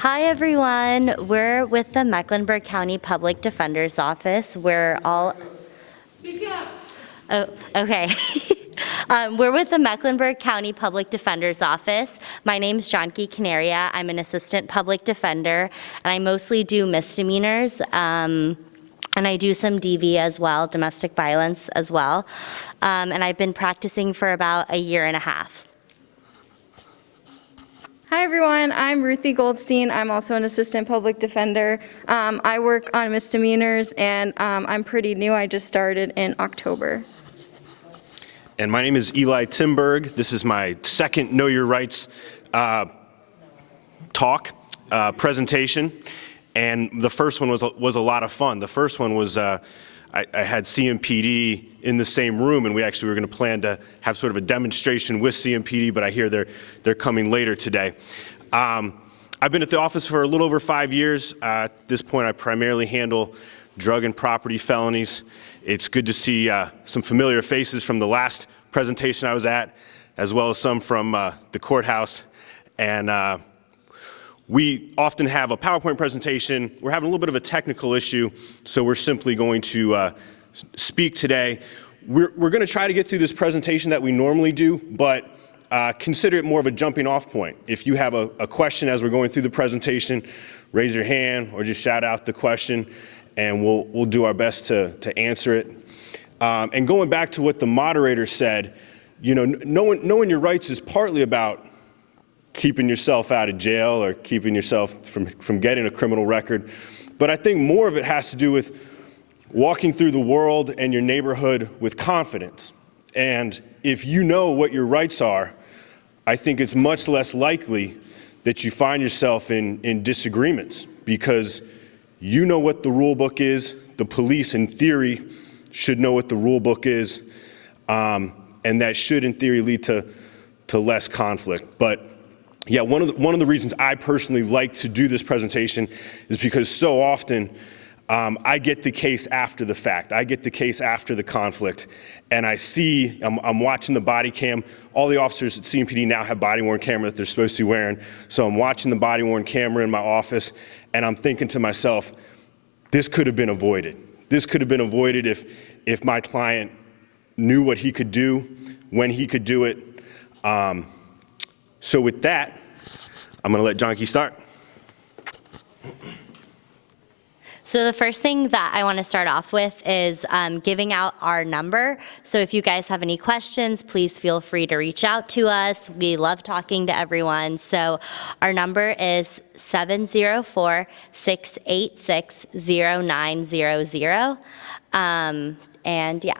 Hi, everyone. We're with the Mecklenburg County Public Defender's Office. We're all... Oh, okay. We're with the Mecklenburg County Public Defender's Office. My name's Janki Canaria. I'm an assistant public defender, and I mostly do misdemeanors, and I do some DV as well, domestic violence as well. And I've been practicing for about a year and a half. Hi everyone, I'm Ruthie Goldstein. I'm also an assistant public defender. I work on misdemeanors and I'm pretty new. I just started in October. And my name is Eli Timberg. This is my second Know Your Rights presentation. And the first one was a lot of fun. The first one was I had CMPD in the same room, and we actually were going to plan to have sort of a demonstration with CMPD, but I hear they're coming later today. I've been at the office for a little over 5 years. At this point, I primarily handle drug and property felonies. It's good to see some familiar faces from the last presentation I was at, as well as some from the courthouse. And we often have a PowerPoint presentation. We're having a little bit of a technical issue, so we're simply going to speak today. We're going to try to get through this presentation that we normally do, but consider it more of a jumping off point. If you have a question as we're going through the presentation, raise your hand or just shout out the question, and we'll do our best to answer it. And going back to what the moderator said, you know, knowing your rights is partly about keeping yourself out of jail or keeping yourself from getting a criminal record. But I think more of it has to do with walking through the world and your neighborhood with confidence. And if you know what your rights are, I think it's much less likely that you find yourself in disagreements, because you know what the rule book is. The police, in theory, should know what the rule book is, and that should, in theory, lead to less conflict. But yeah, one of the reasons I personally like to do this presentation is because so often I get the case after the fact. I get the case after the conflict, and I'm watching the body cam. All the officers at CMPD now have body-worn camera that they're supposed to be wearing. So I'm watching the body-worn camera in my office, and I'm thinking to myself, this could have been avoided. This could have been avoided if my client knew what he could do, when he could do it. So with that, I'm going to let Janki start. So the first thing that I want to start off with is giving out our number. So if you guys have any questions, please feel free to reach out to us. We love talking to everyone. So our number is 704-686-0900. And yeah.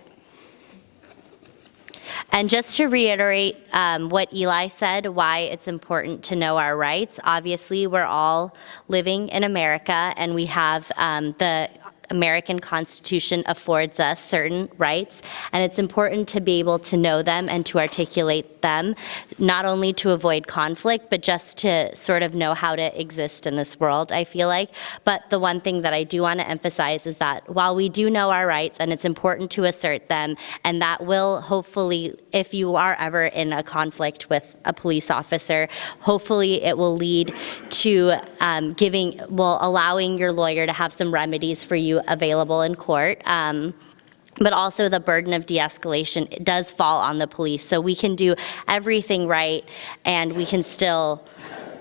And just to reiterate what Eli said, why it's important to know our rights. Obviously, we're all living in America, and we have the American Constitution affords us certain rights, and it's important to be able to know them and to articulate them, not only to avoid conflict, but just to sort of know how to exist in this world, I feel like. But the one thing that I do want to emphasize is that while we do know our rights, and it's important to assert them, and that will hopefully, if you are ever in a conflict with a police officer, hopefully it will lead to allowing your lawyer to have some remedies for you available in court. But also the burden of de-escalation does fall on the police. So we can do everything right, and we can still,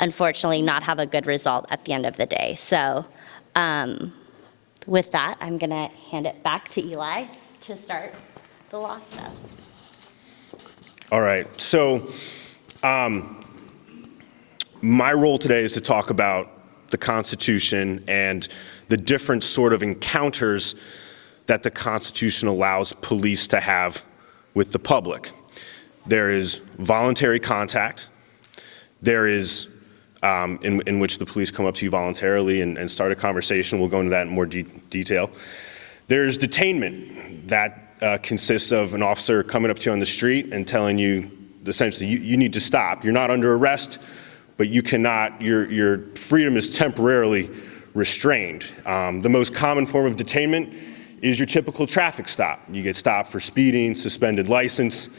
unfortunately, not have a good result at the end of the day. So with that, I'm going to hand it back to Eli to start the law stuff. All right. So my role today is to talk about the Constitution and the different sort of encounters that the Constitution allows police to have with the public. There is voluntary contact. There is in which the police come up to you voluntarily and start a conversation. We'll go into that in more detail. There's detainment. That consists of an officer coming up to you on the street and telling you, essentially, you need to stop. You're not under arrest, but you cannot, your freedom is temporarily restrained. The most common form of detainment is your typical traffic stop. You get stopped for speeding, suspended license.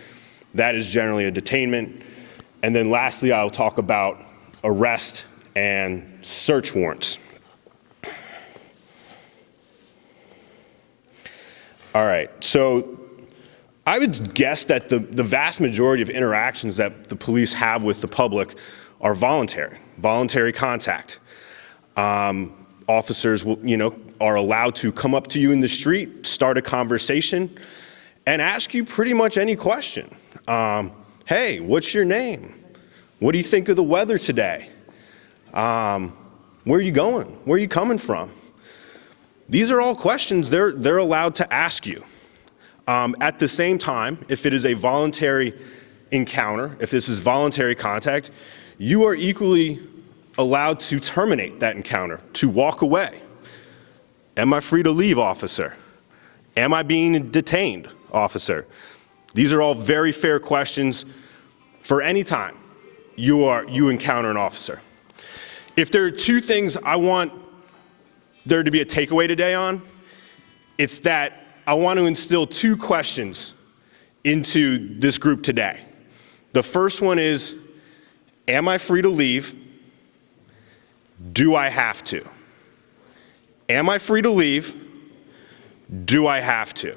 That is generally a detainment. And then lastly, I'll talk about arrest and search warrants. All right, so I would guess that the vast majority of interactions that the police have with the public are voluntary contact. Officers will, are allowed to come up to you in the street, start a conversation, and ask you pretty much any question. Hey, what's your name? What do you think of the weather today? Where are you going? Where are you coming from? These are all questions they're allowed to ask you. At the same time, if it is a voluntary encounter, if this is voluntary contact, you are equally allowed to terminate that encounter, to walk away. Am I free to leave, officer? Am I being detained, officer? These are all very fair questions for any time you encounter an officer. If there are two things I want there to be a takeaway today on, it's that I want to instill two questions into this group today. The first one is, am I free to leave? Do I have to? Am I free to leave? Do I have to?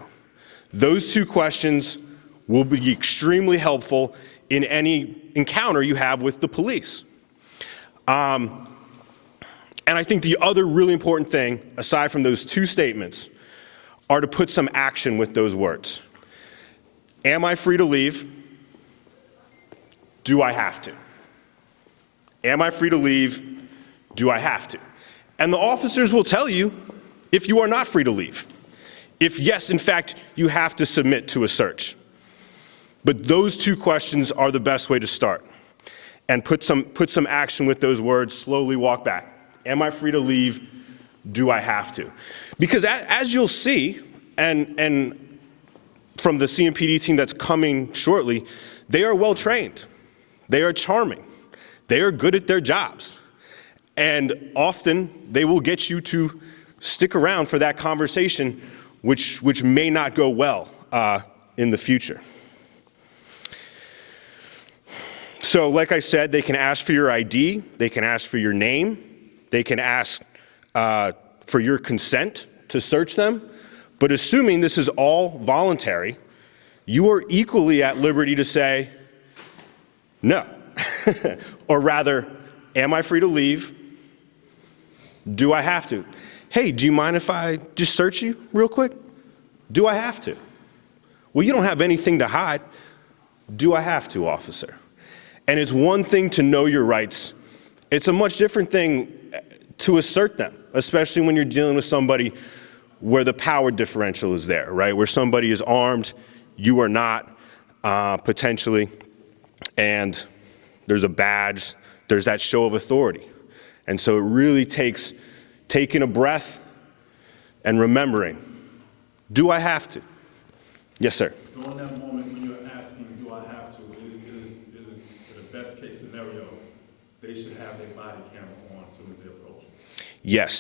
Those two questions will be extremely helpful in any encounter you have with the police. And I think the other really important thing, aside from those two statements, are to put some action with those words. Am I free to leave? Do I have to? Am I free to leave? Do I have to? And the officers will tell you if you are not free to leave. If yes, in fact, you have to submit to a search. But those two questions are the best way to start. And put some action with those words, slowly walk back. Am I free to leave? Do I have to? Because as you'll see, and from the CMPD team that's coming shortly, they are well trained. They are charming. They are good at their jobs. And often they will get you to stick around for that conversation, which may not go well in the future. So like I said, they can ask for your ID, they can ask for your name, they can ask for your consent to search them, but assuming this is all voluntary, you are equally at liberty to say no. Or rather, am I free to leave? Do I have to? Hey, do you mind if I just search you real quick? Do I have to? Well, you don't have anything to hide. Do I have to, officer? And it's one thing to know your rights. It's a much different thing to assert them, especially when you're dealing with somebody where the power differential is there, right? Where somebody is armed, you are not, potentially, and there's a badge, there's that show of authority. And so it really takes taking a breath and remembering, do I have to? Yes, sir. So in that moment when you're asking, do I have to, is the best case scenario, they should have their body camera on as soon as they approach. Yes,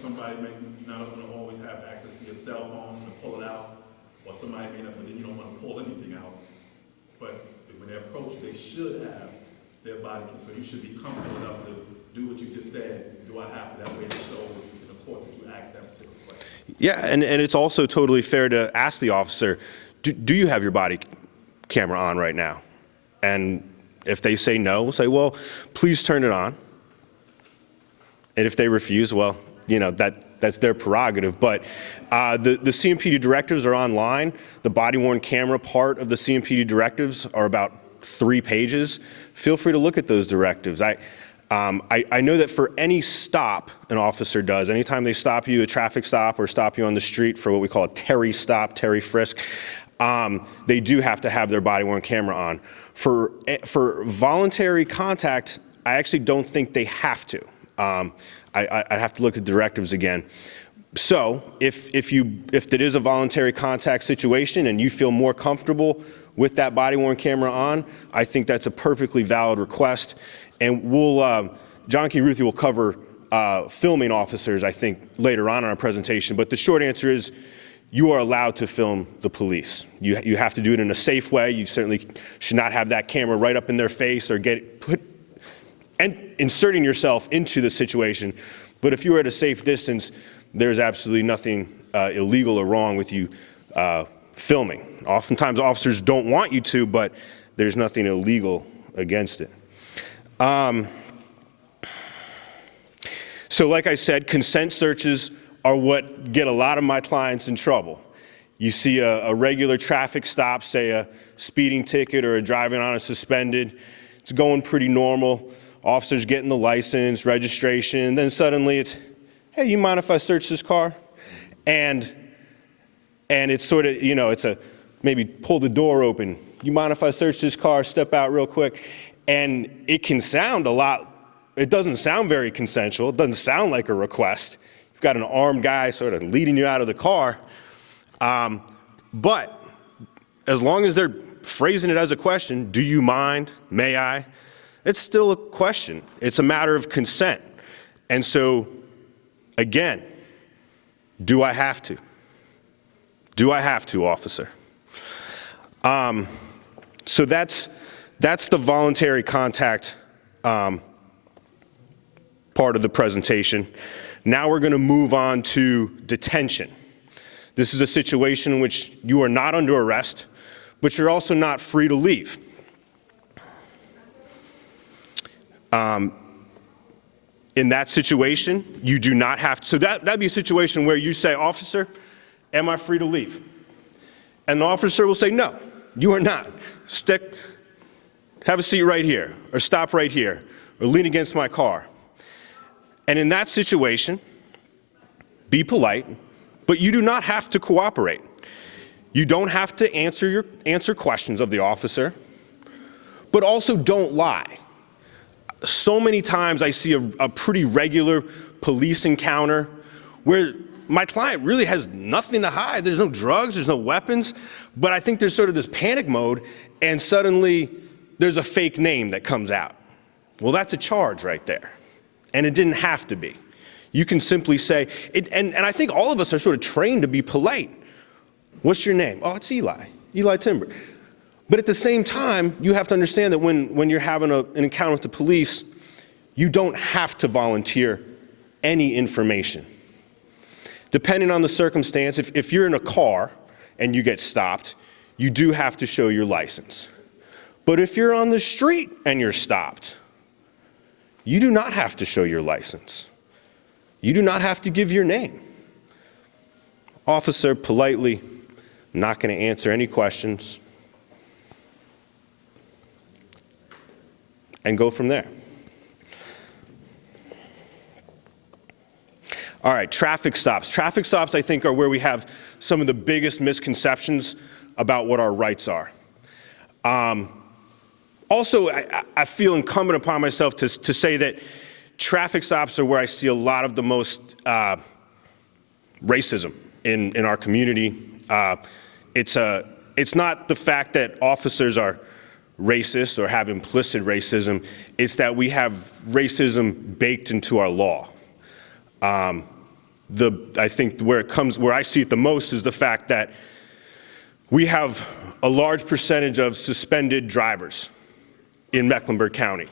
Somebody may not always have access to your cell phone to pull it out, or somebody may not, but then you don't want to pull anything out. But when they approach, they should have their body camera, so you should be comfortable enough to do what you just said. Do I have to? That way it shows in the court that you asked that particular question. Yeah, and it's also totally fair to ask the officer, do you have your body camera on right now? And if they say no, we'll say, well, please turn it on. And if they refuse, well, that's their prerogative. But the CMPD directives are online. The body-worn camera part of the CMPD directives are about 3 pages. Feel free to look at those directives. I know that for any stop an officer does, anytime they stop you, a traffic stop, or stop you on the street for what we call a Terry stop, Terry frisk, they do have to have their body-worn camera on. For voluntary contact, I actually don't think they have to. I'd have to look at the directives again. So if it is a voluntary contact situation and you feel more comfortable with that body-worn camera on, I think that's a perfectly valid request. And John King Ruthie will cover filming officers, I think, later on in our presentation. But the short answer is you are allowed to film the police. You have to do it in a safe way. You certainly should not have that camera right up in their face or inserting yourself into the situation. But if you were at a safe distance, there's absolutely nothing illegal or wrong with you filming. Oftentimes officers don't want you to, but there's nothing illegal against it. So like I said, consent searches are what get a lot of my clients in trouble. You see a regular traffic stop, say a speeding ticket or a driving on a suspended, it's going pretty normal. Officers getting the license, registration, and then suddenly it's, hey, you mind if I search this car? And it's sort of, you know, it's a, maybe pull the door open. You mind if I search this car, step out real quick? And it can sound a lot, it doesn't sound very consensual. It doesn't sound like a request. You've got an armed guy sort of leading you out of the car. But as long as they're phrasing it as a question, do you mind, may I? It's still a question. It's a matter of consent. And so, again, do I have to? Do I have to, officer? So that's the voluntary contact part of the presentation. Now we're going to move on to detention. This is a situation in which you are not under arrest, but you're also not free to leave. In that situation, you do not have to. So that'd be a situation where you say, officer, am I free to leave? And the officer will say, no, you are not. Have a seat right here, or stop right here, or lean against my car. And in that situation, be polite, but you do not have to cooperate. You don't have to answer questions of the officer, but also don't lie. So many times I see a pretty regular police encounter where my client really has nothing to hide. There's no drugs, there's no weapons, but I think there's sort of this panic mode, and suddenly there's a fake name that comes out. Well, that's a charge right there, and it didn't have to be. You can simply say, and I think all of us are sort of trained to be polite. What's your name? Oh, it's Eli Timber. But at the same time, you have to understand that when you're having an encounter with the police, you don't have to volunteer any information. Depending on the circumstance, if you're in a car and you get stopped, you do have to show your license. But if you're on the street and you're stopped, you do not have to show your license. You do not have to give your name. Officer, politely, not going to answer any questions, and go from there. All right, traffic stops. Traffic stops, I think, are where we have some of the biggest misconceptions about what our rights are. Also, I feel incumbent upon myself to say that traffic stops are where I see a lot of the most racism in our community. It's not the fact that officers are racist or have implicit racism. It's that we have racism baked into our law. I think where I see it the most is the fact that we have a large percentage of suspended drivers in Mecklenburg County.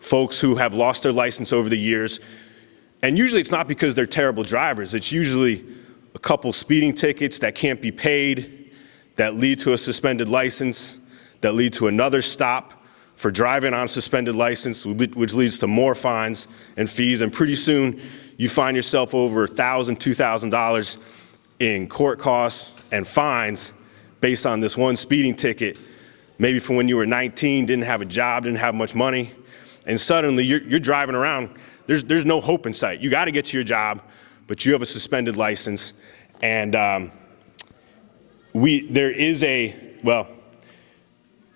Folks who have lost their license over the years, and usually it's not because they're terrible drivers. It's usually a couple speeding tickets that can't be paid, that lead to a suspended license, that lead to another stop for driving on suspended license, which leads to more fines and fees, and pretty soon you find yourself over $1,000, $2,000 in court costs and fines based on this one speeding ticket, maybe from when you were 19, didn't have a job, didn't have much money, and suddenly you're driving around. There's no hope in sight. You got to get to your job, but you have a suspended license, and there is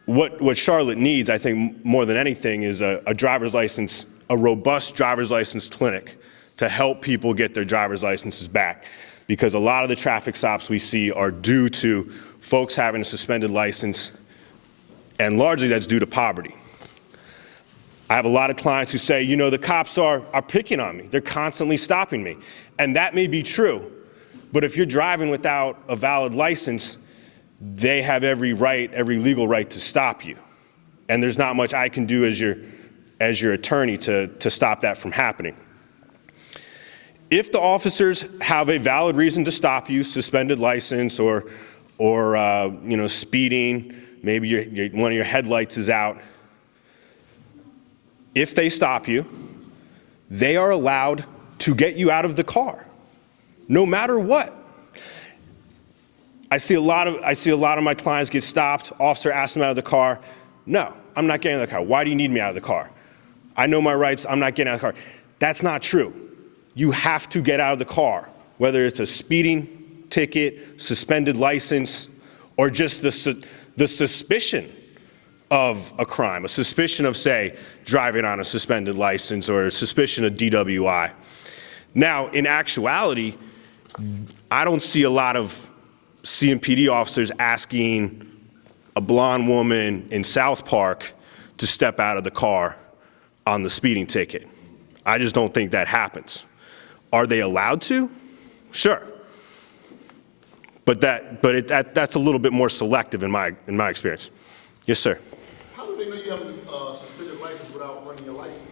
what Charlotte needs, I think, more than anything, is a driver's license, a robust driver's license clinic to help people get their driver's licenses back. Because a lot of the traffic stops we see are due to folks having a suspended license, and largely that's due to poverty. I have a lot of clients who say, you know, the cops are picking on me. They're constantly stopping me. And that may be true, but if you're driving without a valid license, they have every legal right to stop you. And there's not much I can do as as your attorney to stop that from happening. If the officers have a valid reason to stop you, suspended license or speeding, maybe one of your headlights is out, if they stop you, they are allowed to get you out of the car, no matter what. I see a lot of my clients get stopped. Officer asks them out of the car. No, I'm not getting out of the car. Why do you need me out of the car? I know my rights. I'm not getting out of the car. That's not true. You have to get out of the car, whether it's a speeding ticket, suspended license, or just the suspicion of a crime, a suspicion of, say, driving on a suspended license or a suspicion of DWI. Now, in actuality, I don't see a lot of CMPD officers asking a blonde woman in South Park to step out of the car on the speeding ticket. I just don't think that happens. Are they allowed to? Sure. But that's a little bit more selective in my experience. Yes, sir. How do they know you have a suspended license without running your license?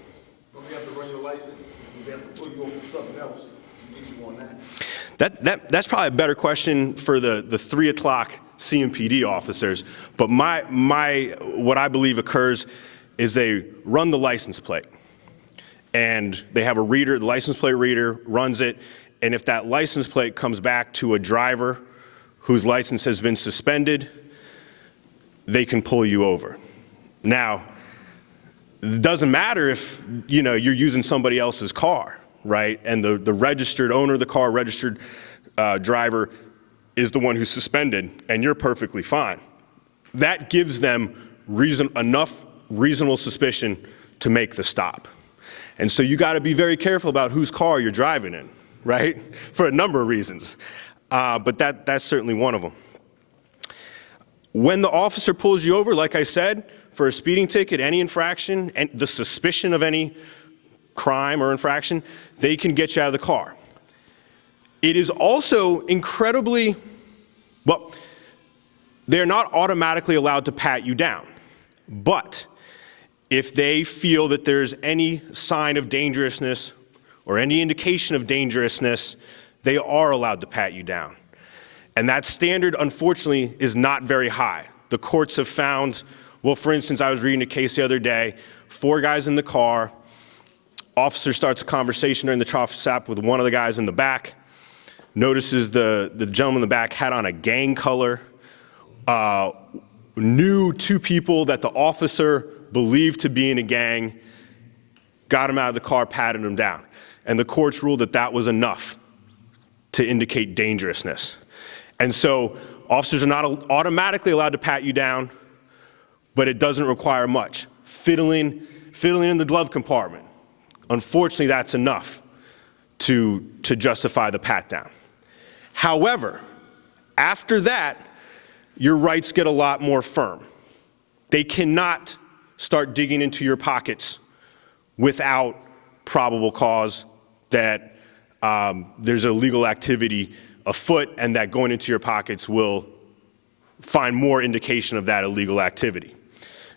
Don't they have to run your license? Do they have to pull you over for something else to get you on that? That's probably a better question for the 3 o'clock CMPD officers. But what I believe occurs is they run the license plate. And they have a reader, the license plate reader runs it. And if that license plate comes back to a driver whose license has been suspended, they can pull you over. Now, it doesn't matter if you're using somebody else's car, right? And the registered owner of the car, registered driver, is the one who's suspended, and you're perfectly fine. That gives them enough reasonable suspicion to make the stop. And so you got to be very careful about whose car you're driving in, right? For a number of reasons. But that's certainly one of them. When the officer pulls you over, like I said, for a speeding ticket, any infraction, and the suspicion of any crime or infraction, they can get you out of the car. It is also incredibly, they're not automatically allowed to pat you down. But if they feel that there's any sign of dangerousness or any indication of dangerousness, they are allowed to pat you down. And that standard, unfortunately, is not very high. The courts have found, for instance, I was reading a case the other day, 4 guys in the car, officer starts a conversation during the traffic stop with one of the guys in the back, notices the gentleman in the back had on a gang color, knew 2 people that the officer believed to be in a gang, got him out of the car, patted him down. And the courts ruled that that was enough to indicate dangerousness. And so officers are not automatically allowed to pat you down, but it doesn't require much. Fiddling in the glove compartment. Unfortunately, that's enough to justify the pat down. However, after that, your rights get a lot more firm. They cannot start digging into your pockets without probable cause that there's illegal activity afoot and that going into your pockets will find more indication of that illegal activity.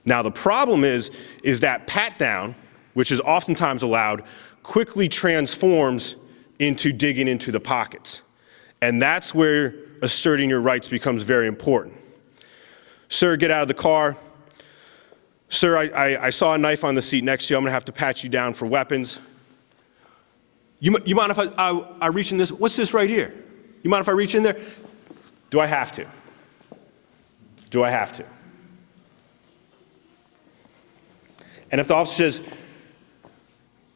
Now, the problem is that pat down, which is oftentimes allowed, quickly transforms into digging into the pockets. And that's where asserting your rights becomes very important. Sir, get out of the car. Sir, I saw a knife on the seat next to you. I'm going to have to pat you down for weapons. You mind if I reach in this? What's this right here? You mind if I reach in there? Do I have to? Do I have to? And if the officer says,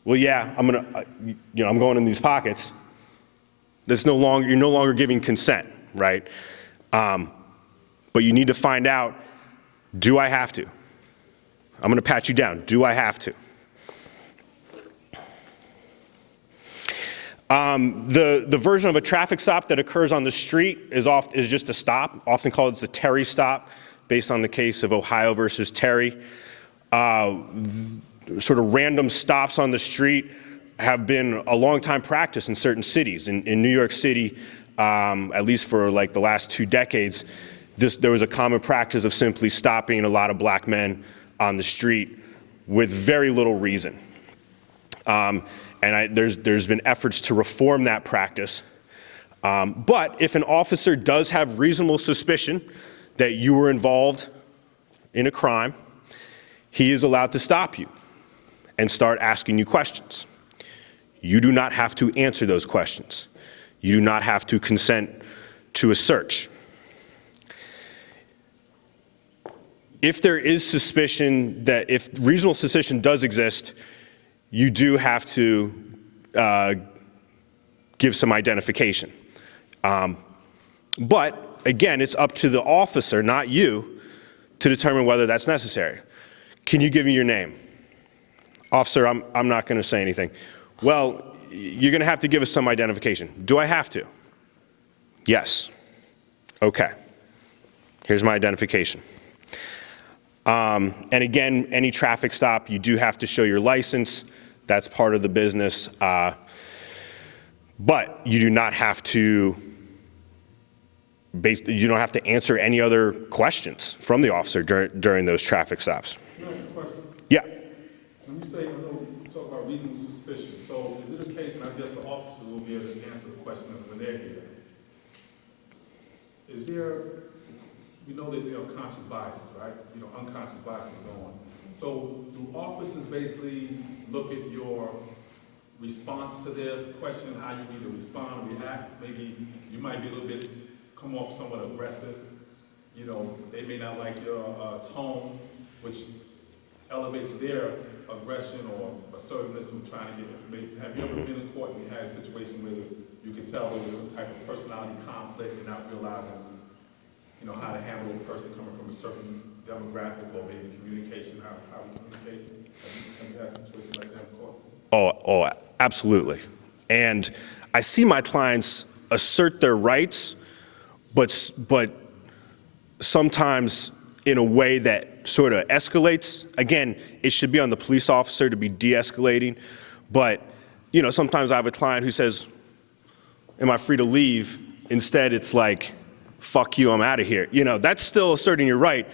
well, yeah, I'm going in these pockets, you're no longer giving consent, right? But you need to find out, do I have to? I'm going to pat you down. Do I have to? The version of a traffic stop that occurs on the street is just a stop, often called the Terry stop, based on the case of Ohio versus Terry. Sort of random stops on the street have been a long time practice in certain cities. In New York City, at least for like the last 2 decades, there was a common practice of simply stopping a lot of black men on the street with very little reason. There's been efforts to reform that practice. But if an officer does have reasonable suspicion that you were involved in a crime, he is allowed to stop you and start asking you questions. You do not have to answer those questions. You do not have to consent to a search. If there is suspicion that, if reasonable suspicion does exist, you do have to give some identification. But again, it's up to the officer, not you, to determine whether that's necessary. Can you give me your name? Officer, I'm not going to say anything. Well, you're going to have to give us some identification. Do I have to? Yes. Okay. Here's my identification. And again, any traffic stop, you do have to show your license. That's part of the business. But you do not have to answer any other questions from the officer during those traffic stops. Can I ask a question? Yeah. When you say, I know you talk about reasonable suspicion, so is it a case, and I guess the officers will be able to answer the question when they're here, is there, we know that there are conscious biases, right? You know, unconscious biases going on. So do officers basically look at your response to their question, how you either respond or react? Maybe you might be a little bit, come off somewhat aggressive. You know, they may not like your tone, which elevates their aggression or assertiveness of trying to get information. Have you ever been in court and you had a situation where you could tell there was some type of personality conflict and not realizing, you know, how to handle a person coming from a certain demographic or maybe communication, how we communicate? Have you had a situation like that in court? Oh, absolutely. And I see my clients assert their rights, but sometimes in a way that sort of escalates. Again, it should be on the police officer to be de-escalating, but you know, sometimes I have a client who says, "Am I free to leave?" Instead, it's like, "Fuck you, I'm out of here." You know, that's still asserting your right,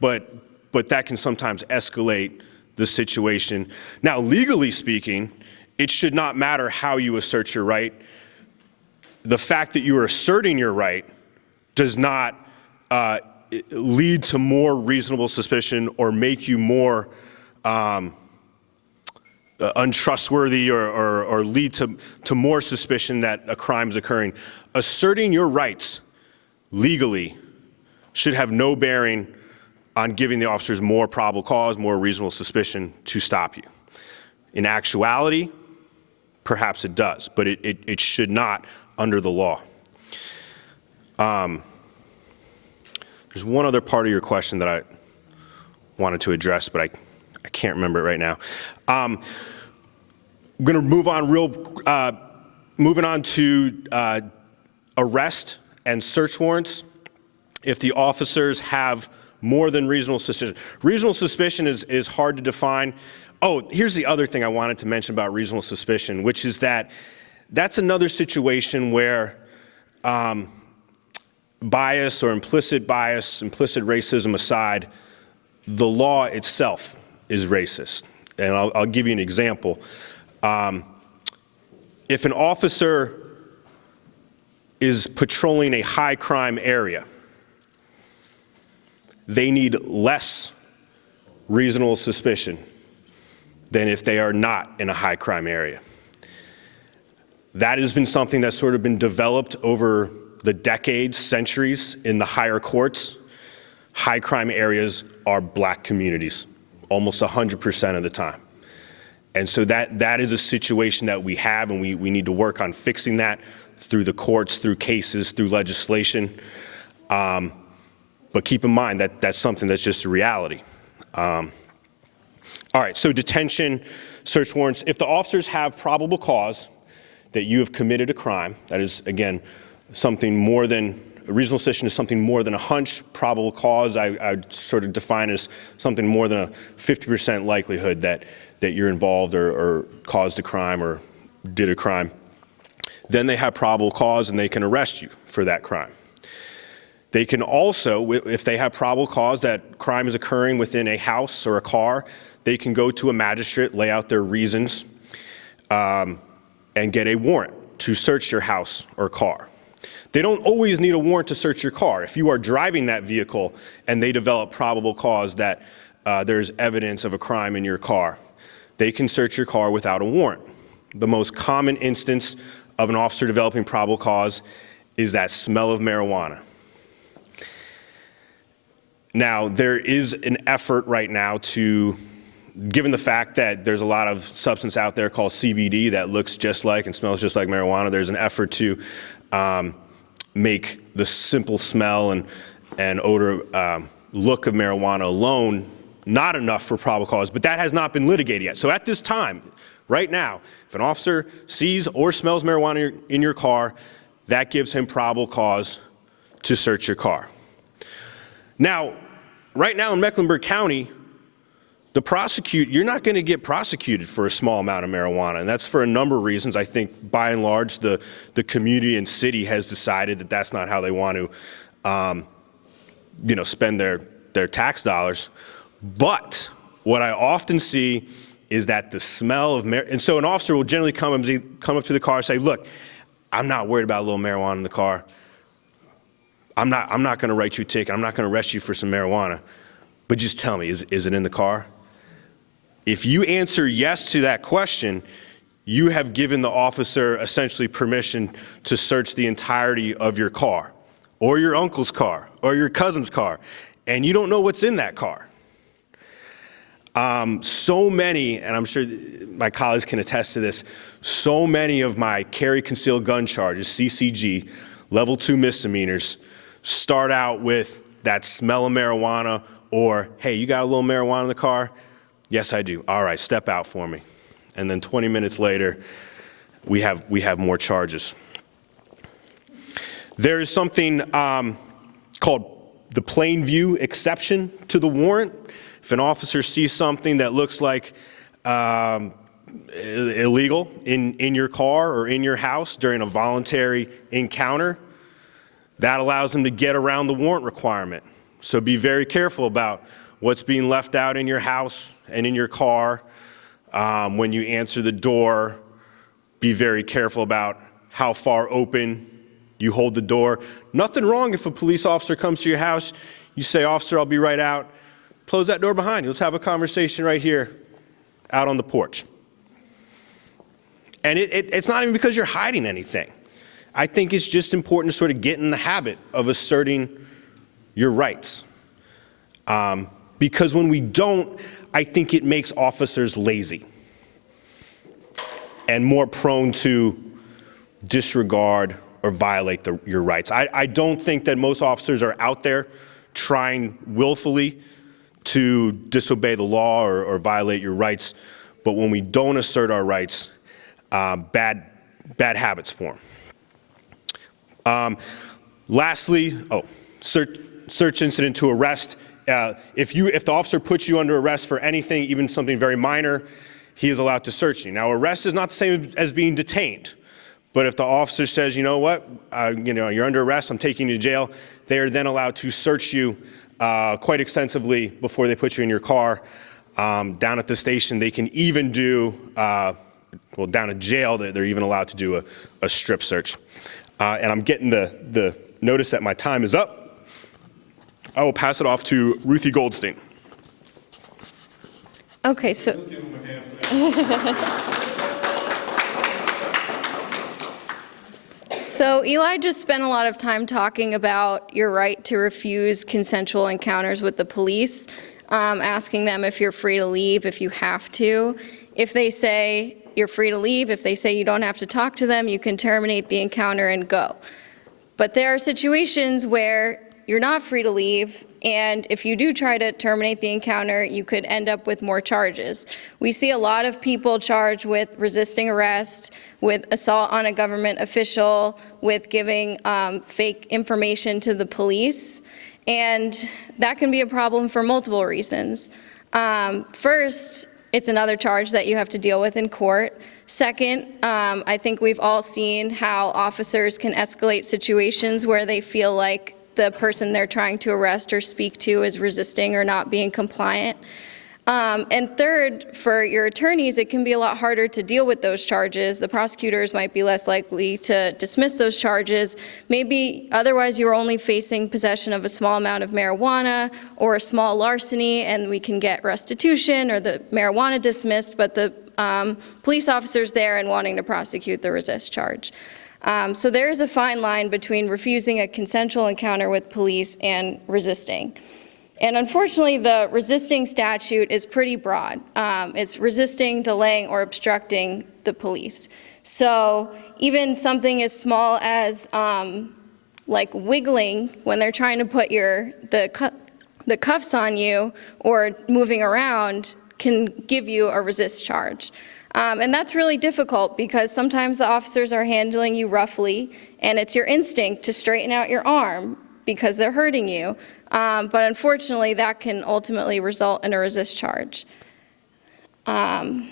but that can sometimes escalate the situation. Now, legally speaking, it should not matter how you assert your right. The fact that you are asserting your right does not lead to more reasonable suspicion or make you more untrustworthy or lead to more suspicion that a crime is occurring. Asserting your rights legally should have no bearing on giving the officers more probable cause, more reasonable suspicion to stop you. In actuality, perhaps it does, but it should not under the law. There's one other part of your question that I wanted to address, but I can't remember it right now. I'm going to move on moving on to arrest and search warrants. If the officers have more than reasonable suspicion. Reasonable suspicion is hard to define. Oh, here's the other thing I wanted to mention about reasonable suspicion, which is that that's another situation where bias or implicit bias, implicit racism aside, the law itself is racist. And I'll give you an example. If an officer is patrolling a high crime area, they need less reasonable suspicion than if they are not in a high crime area. That has been something that's sort of been developed over the decades, centuries in the higher courts. High crime areas are black communities, almost 100% of the time. And so that is a situation that we have, and we need to work on fixing that through the courts, through cases, through legislation. But keep in mind that that's something that's just a reality. All right, so detention, search warrants. If the officers have probable cause that you have committed a crime, that is, again, something more than, a reasonable suspicion is something more than a hunch. Probable cause, I'd sort of define as something more than a 50% likelihood that you're involved or caused a crime or did a crime. Then they have probable cause and they can arrest you for that crime. They can also, if they have probable cause that crime is occurring within a house or a car, they can go to a magistrate, lay out their reasons, and get a warrant to search your house or car. They don't always need a warrant to search your car. If you are driving that vehicle and they develop probable cause that there's evidence of a crime in your car, they can search your car without a warrant. The most common instance of an officer developing probable cause is that smell of marijuana. Now, there is an effort right now to, given the fact that there's a lot of substance out there called CBD that looks just like and smells just like marijuana, there's an effort to make the simple smell and odor look of marijuana alone not enough for probable cause, but that has not been litigated yet. So at this time, right now, if an officer sees or smells marijuana in your car, that gives him probable cause to search your car. Now, right now in Mecklenburg County, you're not going to get prosecuted for a small amount of marijuana, and that's for a number of reasons. I think by and large, the community and city has decided that that's not how they want to, spend their tax dollars. But what I often see is that the smell of and so an officer will generally come up to the car and say, "Look, I'm not worried about a little marijuana in the car. I'm not going to write you a ticket. I'm not going to arrest you for some marijuana. But just tell me, is it in the car?" If you answer yes to that question, you have given the officer essentially permission to search the entirety of your car, or your uncle's car, or your cousin's car, and you don't know what's in that car. So many, and I'm sure my colleagues can attest to this, so many of my carry concealed gun charges, CCG, level 2 misdemeanors, start out with that smell of marijuana or, "Hey, you got a little marijuana in the car?" "Yes, I do." "All right, step out for me." And then 20 minutes later, we have more charges. There is something called the plain view exception to the warrant. If an officer sees something that looks like illegal in your car or in your house during a voluntary encounter, that allows them to get around the warrant requirement. So be very careful about what's being left out in your house and in your car. When you answer the door, be very careful about how far open you hold the door. Nothing wrong if a police officer comes to your house, you say, "Officer, I'll be right out." Close that door behind you. Let's have a conversation right here out on the porch. And it's not even because you're hiding anything. I think it's just important to sort of get in the habit of asserting your rights. Because when we don't, I think it makes officers lazy and more prone to disregard or violate your rights. I don't think that most officers are out there trying willfully to disobey the law or violate your rights, but when we don't assert our rights, bad habits form. Lastly, search incident to arrest. If the officer puts you under arrest for anything, even something very minor, he is allowed to search you. Now, arrest is not the same as being detained. But if the officer says, "You know what, you're under arrest, I'm taking you to jail," they are then allowed to search you quite extensively before they put you in your car. Down at the station, they can even do, down at jail, they're even allowed to do a strip search. And I'm getting the notice that my time is up. I will pass it off to Ruthie Goldstein. Okay, so. Let's give him a hand for that. So Eli just spent a lot of time talking about your right to refuse consensual encounters with the police, asking them if you're free to leave, if you have to. If they say you're free to leave, if they say you don't have to talk to them, you can terminate the encounter and go. But there are situations where you're not free to leave, and if you do try to terminate the encounter, you could end up with more charges. We see a lot of people charged with resisting arrest, with assault on a government official, with giving fake information to the police, and that can be a problem for multiple reasons. First, it's another charge that you have to deal with in court. Second, I think we've all seen how officers can escalate situations where they feel like the person they're trying to arrest or speak to is resisting or not being compliant. And third, for your attorneys, it can be a lot harder to deal with those charges. The prosecutors might be less likely to dismiss those charges. Maybe otherwise you were only facing possession of a small amount of marijuana or a small larceny, and we can get restitution or the marijuana dismissed, but the police officer's there and wanting to prosecute the resist charge. So there is a fine line between refusing a consensual encounter with police and resisting. And unfortunately, the resisting statute is pretty broad. It's resisting, delaying, or obstructing the police. So even something as small as like wiggling when they're trying to put the cuffs on you or moving around can give you a resist charge. And that's really difficult because sometimes the officers are handling you roughly, and it's your instinct to straighten out your arm because they're hurting you. But unfortunately, that can ultimately result in a resist charge. And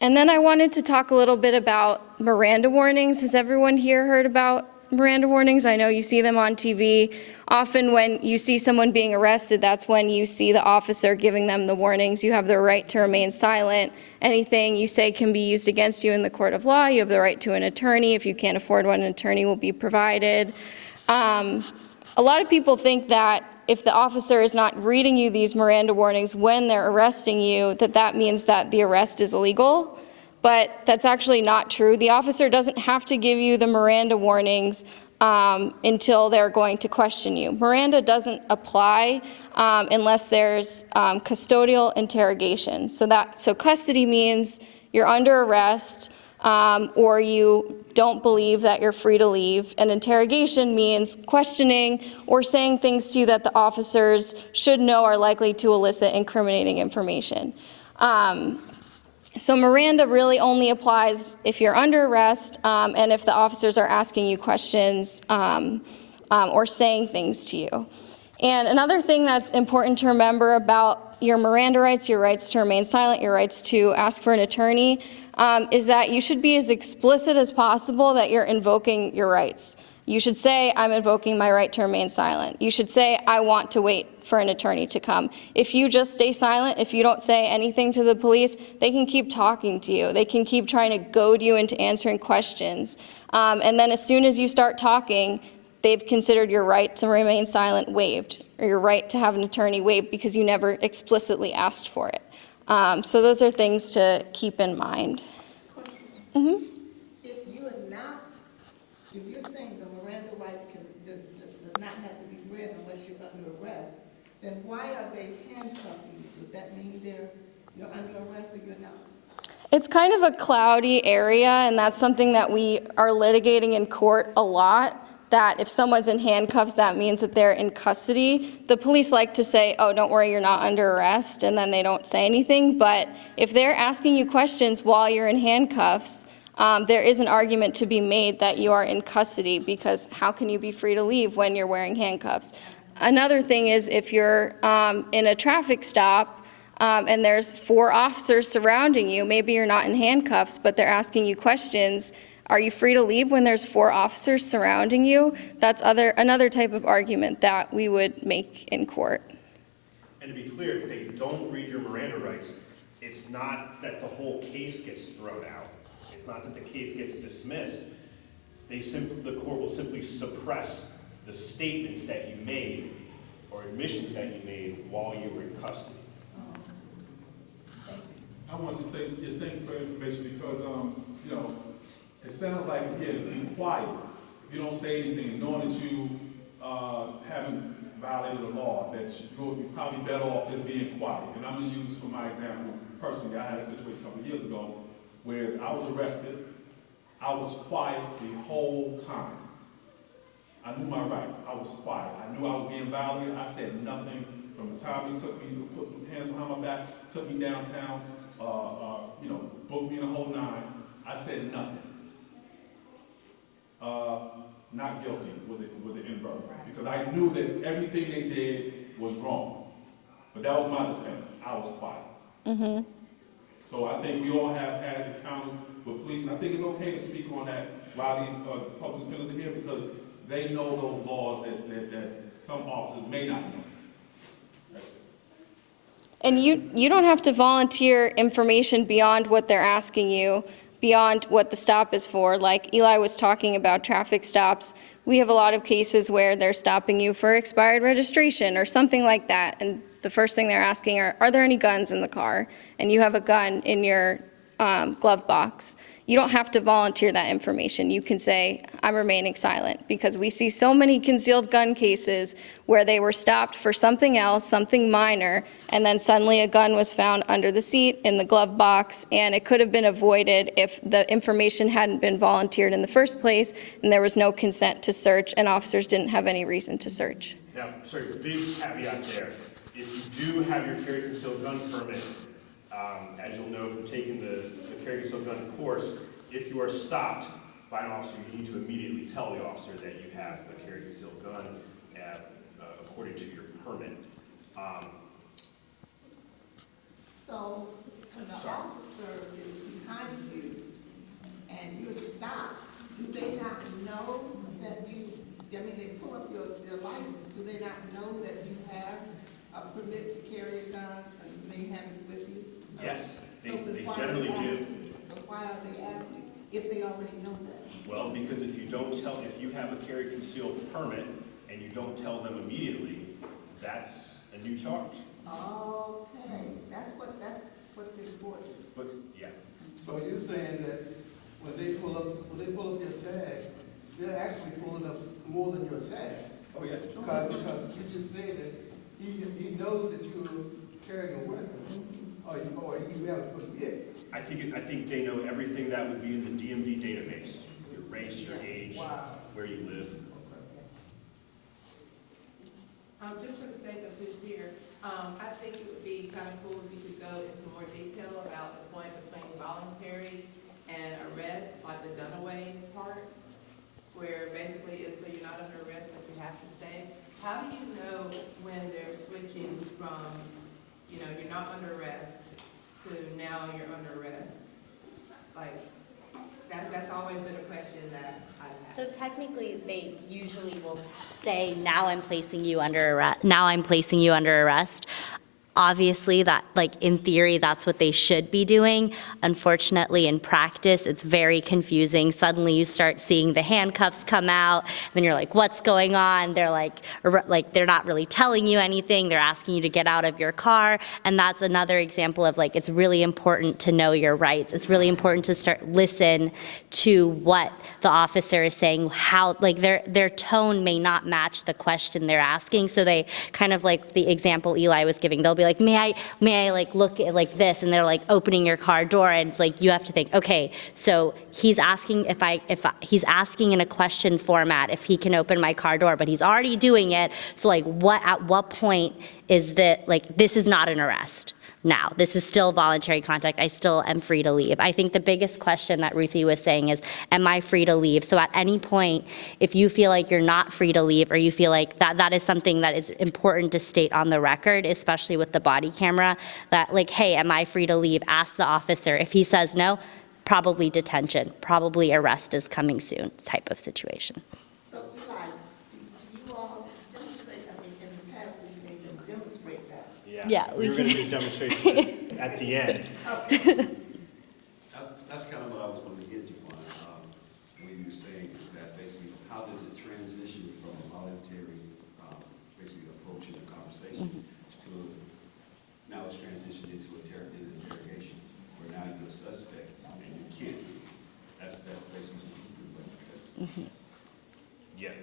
then I wanted to talk a little bit about Miranda warnings. Has everyone here heard about Miranda warnings? I know you see them on TV. Often when you see someone being arrested, that's when you see the officer giving them the warnings. You have the right to remain silent. Anything you say can be used against you in the court of law. You have the right to an attorney. If you can't afford one, an attorney will be provided. A lot of people think that if the officer is not reading you these Miranda warnings when they're arresting you, that means that the arrest is illegal. But that's actually not true. The officer doesn't have to give you the Miranda warnings until they're going to question you. Miranda doesn't apply unless there's custodial interrogation. So custody means you're under arrest or you don't believe that you're free to leave. And interrogation means questioning or saying things to you that the officers should know are likely to elicit incriminating information. So Miranda really only applies if you're under arrest and if the officers are asking you questions or saying things to you. And another thing that's important to remember about your Miranda rights, your rights to remain silent, your rights to ask for an attorney, is that you should be as explicit as possible that you're invoking your rights. You should say, I'm invoking my right to remain silent. You should say, I want to wait for an attorney to come. If you just stay silent, if you don't say anything to the police, they can keep talking to you. They can keep trying to goad you into answering questions. And then as soon as you start talking, they've considered your right to remain silent waived, or your right to have an attorney waived because you never explicitly asked for it. So those are things to keep in mind. Mm-hmm. If you're saying the Miranda rights does not have to be read unless you're under arrest, then why are they handcuffing you? Does that mean you're under arrest or you're not? It's kind of a cloudy area, and that's something that we are litigating in court a lot, that if someone's in handcuffs, that means that they're in custody. The police like to say, oh, don't worry, you're not under arrest, and then they don't say anything. But if they're asking you questions while you're in handcuffs, there is an argument to be made that you are in custody, because how can you be free to leave when you're wearing handcuffs? Another thing is if you're in a traffic stop and there's 4 officers surrounding you, maybe you're not in handcuffs, but they're asking you questions. Are you free to leave when there's 4 officers surrounding you? That's another type of argument that we would make in court. And to be clear, if they don't read your Miranda rights, it's not that the whole case gets thrown out. It's not that the case gets dismissed. The court will simply suppress the statements that you made or admissions that you made while you were in custody. I want to say, yeah, thank you for the information because, it sounds like, yeah, be quiet. If you don't say anything, knowing that you haven't violated the law, that you're probably better off just being quiet. And I'm going to use for my example, personally, I had a situation a couple of years ago where I was arrested. I was quiet the whole time. I knew my rights. I was quiet. I knew I was being violated. I said nothing from the time he took me, put hands behind my back, took me downtown, booked me in the whole 9. I said nothing. Not guilty was the invert, because I knew that everything they did was wrong. But that was my defense. I was quiet. Mm-hmm. So I think we all have had encounters with police, and I think it's okay to speak on that while these public defenders are here, because they know those laws that some officers may not know. And you don't have to volunteer information beyond what they're asking you, beyond what the stop is for. Like Eli was talking about traffic stops. We have a lot of cases where they're stopping you for expired registration or something like that. And the first thing they're asking are there any guns in the car? And you have a gun in your glove box. You don't have to volunteer that information. You can say, I'm remaining silent, because we see so many concealed gun cases where they were stopped for something else, something minor, and then suddenly a gun was found under the seat in the glove box, and it could have been avoided if the information hadn't been volunteered in the first place and there was no consent to search and officers didn't have any reason to search. Now, sorry, big caveat there. If you do have your carry concealed gun permit, as you'll know from taking the carry concealed gun course, if you are stopped by an officer, you need to immediately tell the officer that you have a carry concealed gun according to your permit. So when the officer is behind you and you're stopped, do they not know that they pull up your license, do they not know that you have a permit to carry a gun and you may have it with you? Yes, they So then why are generally they do. asking? So why are they asking if they already know that? Well, because if you have a carry concealed permit and you don't tell them immediately, that's a new charge. Okay, that's what's important. But, yeah. So you're saying that when they pull up your tag, they're actually pulling up more than your tag? Oh, yeah. Because you just said that he knows that you're carrying a weapon, or you have a permit. I think they know everything that would be in the DMV database, your race, your age, Wow. where you live. Just for the sake of who's here, I think it would be kind of cool if you could go into more detail about the point between voluntary and arrest, like the Dunaway part, where basically it's so you're not under arrest, but you have to stay. How do you know when they're switching from, you're not under arrest to now you're under arrest? Like, that's always been a question that I've had. So technically, they usually will say, now I'm placing you under arrest. Now I'm placing you under arrest. Obviously, that, like, in theory, that's what they should be doing. Unfortunately, in practice, it's very confusing. Suddenly, you start seeing the handcuffs come out, and then you're like, what's going on? They're like, they're not really telling you anything. They're asking you to get out of your car, and that's another example of, like, it's really important to know your rights. It's really important to listen to what the officer is saying, how, like, their tone may not match the question they're asking, so they kind of, like the example Eli was giving, they'll be like, may I like look at like this, and they're like opening your car door, and it's like you have to think, okay, so he's asking he's asking in a question format if he can open my car door, but he's already doing it, so like at what point is that, like, this is not an arrest now. This is still voluntary contact. I still am free to leave. I think the biggest question that Ruthie was saying is, am I free to leave? So at any point, if you feel like you're not free to leave, or you feel like that is something that is important to state on the record, especially with the body camera, that like, hey, am I free to leave? Ask the officer. If he says no, probably detention, probably arrest is coming soon type of situation. So Eli, do you all demonstrate, in the past, we say you demonstrate that? Yeah, We were going to do a demonstration at the end. That's kind of what I was going to get you on. What you were saying is that basically, how does it transition from a voluntary, basically approaching a conversation to now it's transitioned into an interrogation, where now you're a suspect and you can't leave. That's basically what you're doing. Yeah,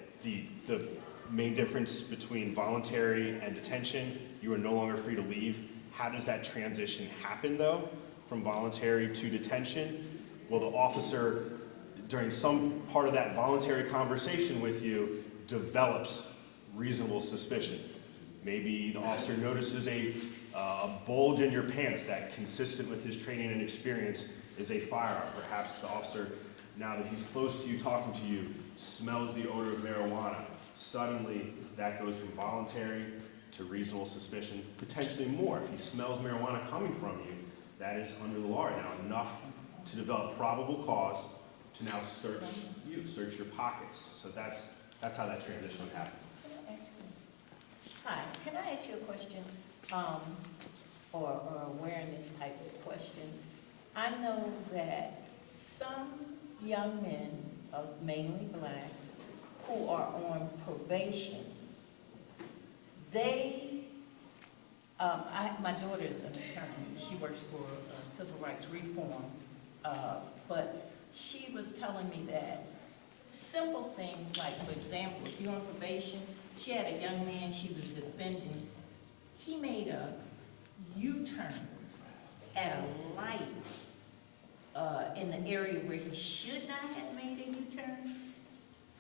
the main difference between voluntary and detention, you are no longer free to leave. How does that transition happen, though, from voluntary to detention? Well, the officer, during some part of that voluntary conversation with you, develops reasonable suspicion. Maybe the officer notices a bulge in your pants that, consistent with his training and experience, is a firearm. Perhaps the officer, now that he's close to you, talking to you, smells the odor of marijuana. Suddenly, that goes from voluntary to reasonable suspicion, potentially more. If he smells marijuana coming from you, that is under the law now enough to develop probable cause to now search you, search your pockets. So that's That's how that transition would happen. Hi, can I ask you a question, or awareness type of question? I know that some young men, mainly blacks, who are on probation, my daughter is an attorney, she works for civil rights reform, but she was telling me that simple things like, for example, if you're on probation, she had a young man she was defending, he made a U-turn at a light in the area where he should not have made a U-turn.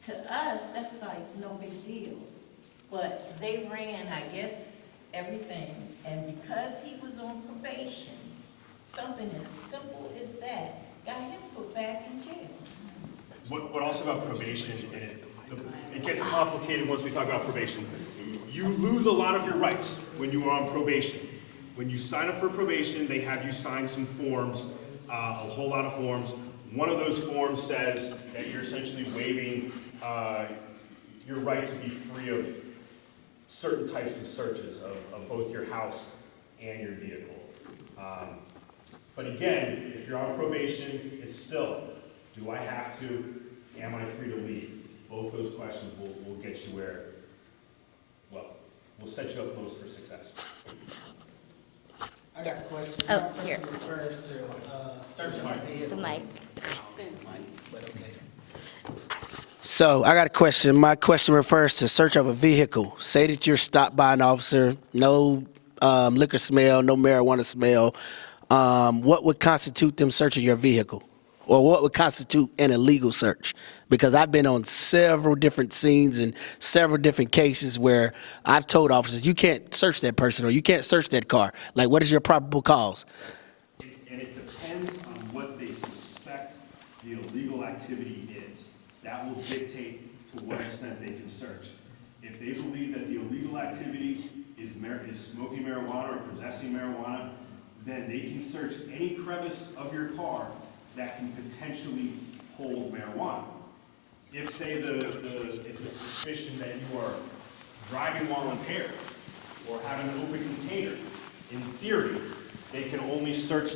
To us, that's like no big deal. But they ran, I guess, everything, and because he was on probation, something as simple as that got him put back in jail. What also about probation, and it gets complicated once we talk about probation. You lose a lot of your rights when you are on probation. When you sign up for probation, they have you sign some forms, a whole lot of forms. One of those forms says that you're essentially waiving your right to be free of certain types of searches of both your house and your vehicle. But again, if you're on probation, it's still, do I have to? Am I free to leave? Both those questions will get you where, well, will set you up most for success. I got a question. Oh, My question here. refers to search of a vehicle. The mic. But okay. So I got a question. My question refers to search of a vehicle. Say that you're stopped by an officer, no liquor smell, no marijuana smell. What would constitute them searching your vehicle? Or what would constitute an illegal search? Because I've been on several different scenes and several different cases where I've told officers, you can't search that person or you can't search that car. Like, what is your probable cause? And it depends on what they suspect the illegal activity is. That will dictate to what extent they can search. If they believe that the illegal activity is smoking marijuana or possessing marijuana, then they can search any crevice of your car that can potentially hold marijuana. If, say, it's a suspicion that you are driving while impaired or having an open container, in theory, they can only search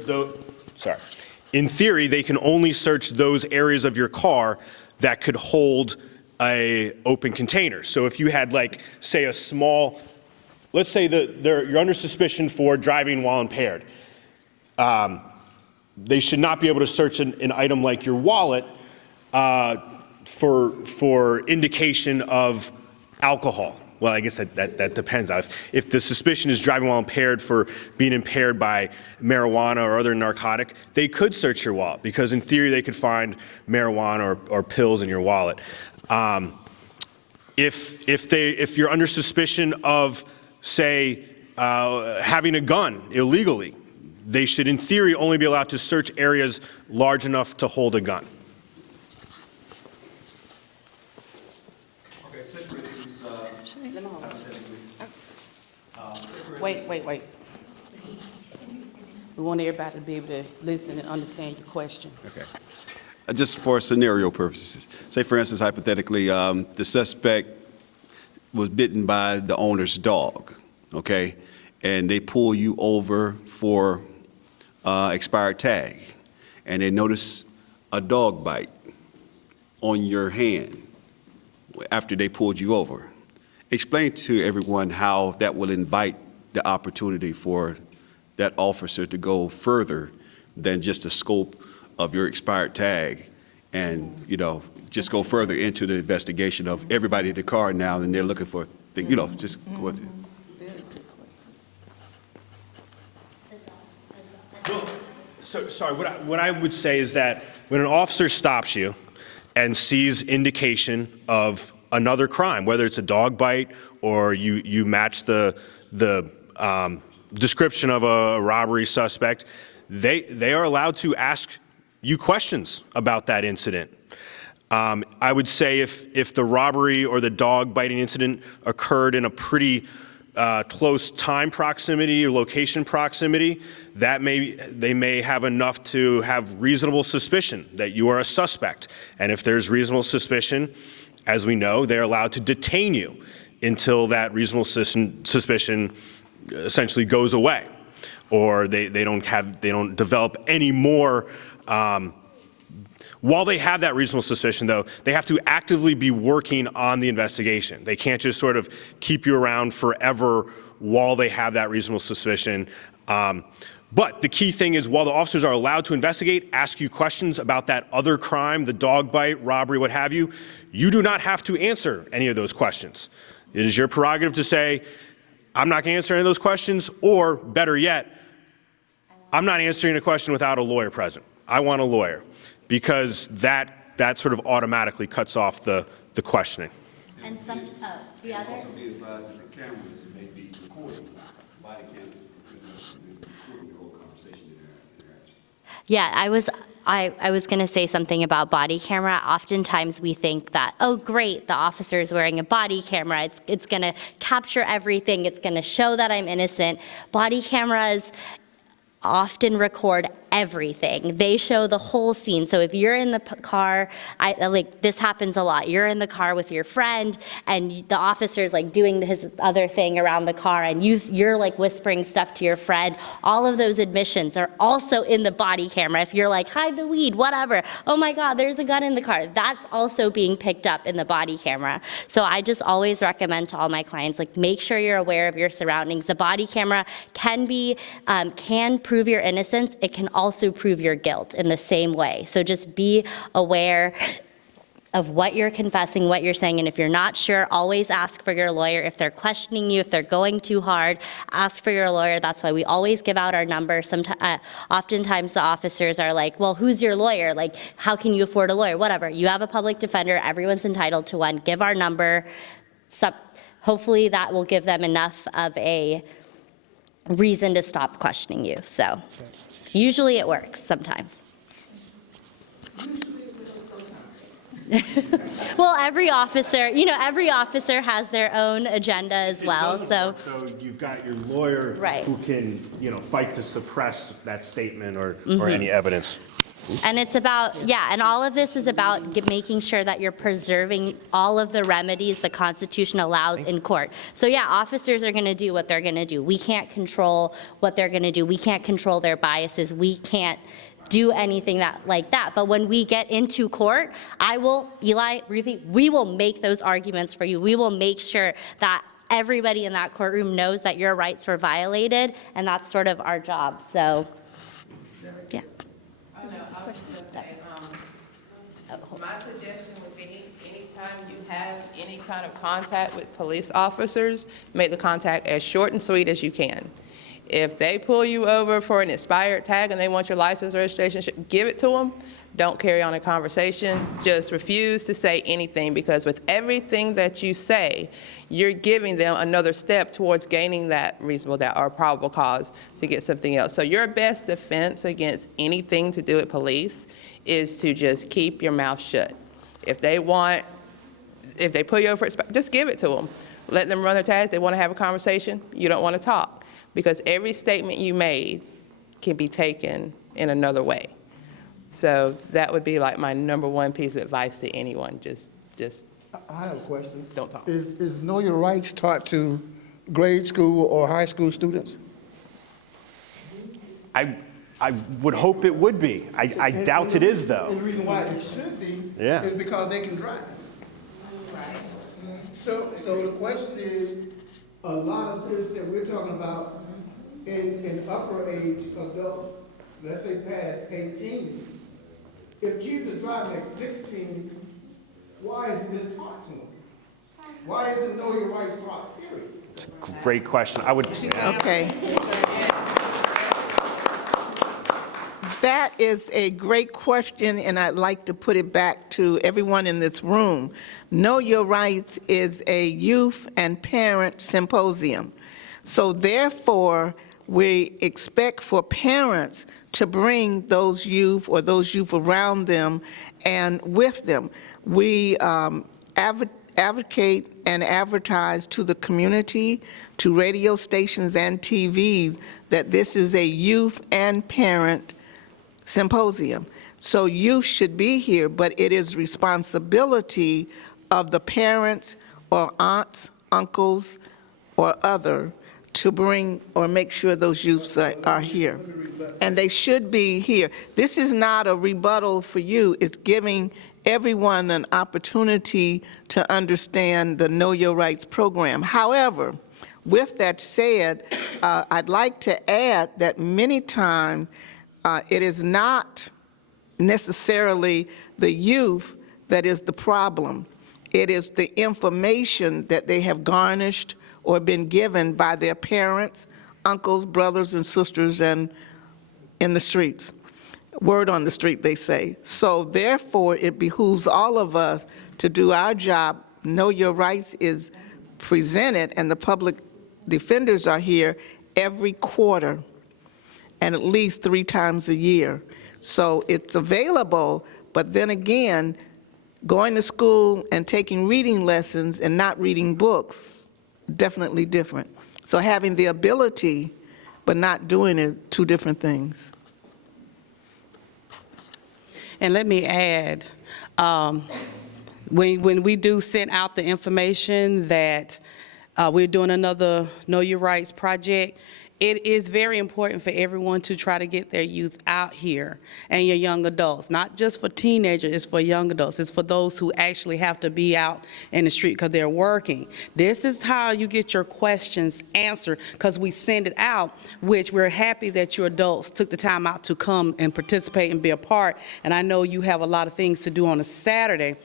In theory, they can only search those areas of your car that could hold a open container. So if you had, like, say, a small, let's say you're under suspicion for driving while impaired. They should not be able to search an item like your wallet for indication of alcohol. Well, I guess that depends. If the suspicion is driving while impaired for being impaired by marijuana or other narcotic, they could search your wallet because in theory they could find marijuana or pills in your wallet. If you're under suspicion of, say, having a gun illegally, they should, in theory, only be allowed to search areas large enough to hold a gun. Okay, say for instance, Wait. We want everybody to be able to listen and understand your question. okay. Just for scenario purposes, say for instance, hypothetically, the suspect was bitten by the owner's dog, okay? And they pull you over for expired tag, and they notice a dog bite on your hand after they pulled you over. Explain to everyone how that will invite the opportunity for that officer to go further than just the scope of your expired tag and, just go further into the investigation of everybody in the car now, and they're looking for, just go ahead. Sorry, what I would say is that when an officer stops you and sees indication of another crime, whether it's a dog bite or you match the description of a robbery suspect, they are allowed to ask you questions about that incident. I would say if the robbery or the dog biting incident occurred in a pretty close time proximity or location proximity, they may have enough to have reasonable suspicion that you are a suspect. And if there's reasonable suspicion, as we know, they're allowed to detain you until that reasonable suspicion essentially goes away, or they don't develop any more. While they have that reasonable suspicion, though, they have to actively be working on the investigation. They can't just sort of keep you around forever while they have that reasonable suspicion. But the key thing is, while the officers are allowed to investigate, ask you questions about that other crime, the dog bite, robbery, what have you, you do not have to answer any of those questions. It is your prerogative to say, I'm not going to answer any of those questions, or better yet, I'm not answering a question without a lawyer present. I want a lawyer, because that sort of automatically cuts off the questioning. And some, the other? Also be advised that the cameras may be recording, body cams, recording the whole conversation interaction. Yeah, I was going to say something about body camera. Oftentimes we think that, oh, great, the officer is wearing a body camera. It's going to capture everything. It's going to show that I'm innocent. Body cameras often record everything. They show the whole scene. So if you're in the car, like this happens a lot. You're in the car with your friend, and the officer's like doing his other thing around the car, and you're like whispering stuff to your friend. All of those admissions are also in the body camera. If you're like, hide the weed, whatever. Oh my God, there's a gun in the car. That's also being picked up in the body camera. So I just always recommend to all my clients, like, make sure you're aware of your surroundings. The body camera can prove your innocence. It can also prove your guilt in the same way. So just be aware of what you're confessing, what you're saying, and if you're not sure, always ask for your lawyer. If they're questioning you, if they're going too hard, ask for your lawyer. That's why we always give out our number. Oftentimes the officers are like, well, who's your lawyer? Like, how can you afford a lawyer? Whatever. You have a public defender. Everyone's entitled to one. Give our number. Hopefully that will give them enough of a reason to stop questioning you. So usually it works sometimes. Well, every officer has their own agenda as well. So you've got your lawyer who can, fight to suppress that statement or any evidence. And it's about, and all of this is about making sure that you're preserving all of the remedies the Constitution allows in court. So officers are going to do what they're going to do. We can't control what they're going to do. We can't control their biases. We can't do anything like that. But when we get into court, Eli, Ruthie, we will make those arguments for you. We will make sure that everybody in that courtroom knows that your rights were violated, and that's sort of our job. So, yeah. I was just gonna say, my suggestion would be anytime you have any kind of contact with police officers, make the contact as short and sweet as you can. If they pull you over for an expired tag and they want your license or registration, give it to them. Don't carry on a conversation. Just refuse to say anything, because with everything that you say, you're giving them another step towards gaining that reasonable doubt or probable cause to get something else. So your best defense against anything to do with police is to just keep your mouth shut. If they pull you over, just give it to them. Let them run their tags. They want to have a conversation. You don't want to talk, because every statement you made can be taken in another way. So that would be like my number one piece of advice to anyone. Just I have a question. Don't talk. Is Know Your Rights taught to grade school or high school students? I would hope it would be. I doubt it is, though. And the reason why it should be is because they can drive. So the question is, a lot of this that we're talking about in upper age adults, let's say past 18, if kids are driving at 16, why isn't this taught to them? Why isn't Know Your Rights taught, period? Great question. Okay. That is a great question, and I'd like to put it back to everyone in this room. Know Your Rights is a youth and parent symposium. So therefore, we expect for parents to bring those youth or those youth around them and with them. We advocate and advertise to the community, to radio stations and TVs, that this is a youth and parent symposium. So youth should be here, but it is responsibility of the parents or aunts, uncles, or other to bring or make sure those youths are here. And they should be here. This is not a rebuttal for you. It's giving everyone an opportunity to understand the Know Your Rights program. However, with that said, I'd like to add that many times it is not necessarily the youth that is the problem. It is the information that they have garnished or been given by their parents, uncles, brothers, and sisters, and in the streets. Word on the street, they say. So therefore, it behooves all of us to do our job. Know Your Rights is presented, and the public defenders are here every quarter and at least 3 times a year. So it's available, but then again, going to school and taking reading lessons and not reading books, definitely different. So having the ability but not doing it, 2 different things. And let me add, when we do send out the information that we're doing another Know Your Rights project, it is very important for everyone to try to get their youth out here and your young adults, not just for teenagers, it's for young adults. It's for those who actually have to be out in the street because they're working. This is how you get your questions answered, because we send it out, which we're happy that you adults took the time out to come and participate and be a part. And I know you have a lot of things to do on a Saturday.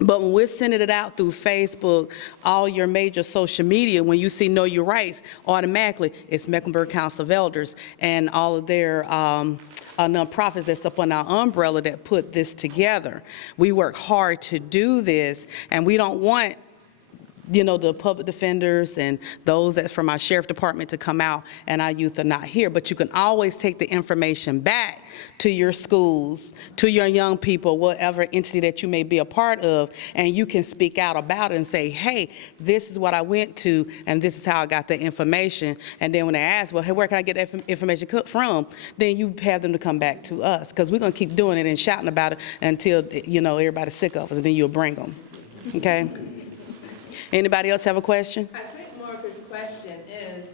But when we're sending it out through Facebook, all your major social media, when you see Know Your Rights, automatically it's Mecklenburg Council of Elders and all of their nonprofits that's up on our umbrella that put this together. We work hard to do this, and we don't want, you know, the public defenders and those that's from our sheriff department to come out and our youth are not here. But you can always take the information back to your schools, to your young people, whatever entity that you may be a part of, and you can speak out about it and say, hey, this is what I went to, and this is how I got the information. And then when they ask, well, hey, where can I get that information from? Then you have them to come back to us, because we're going to keep doing it and shouting about it until, you know, everybody's sick of us, and then you'll bring them. Okay? Anybody else have a question? I think more of his question is,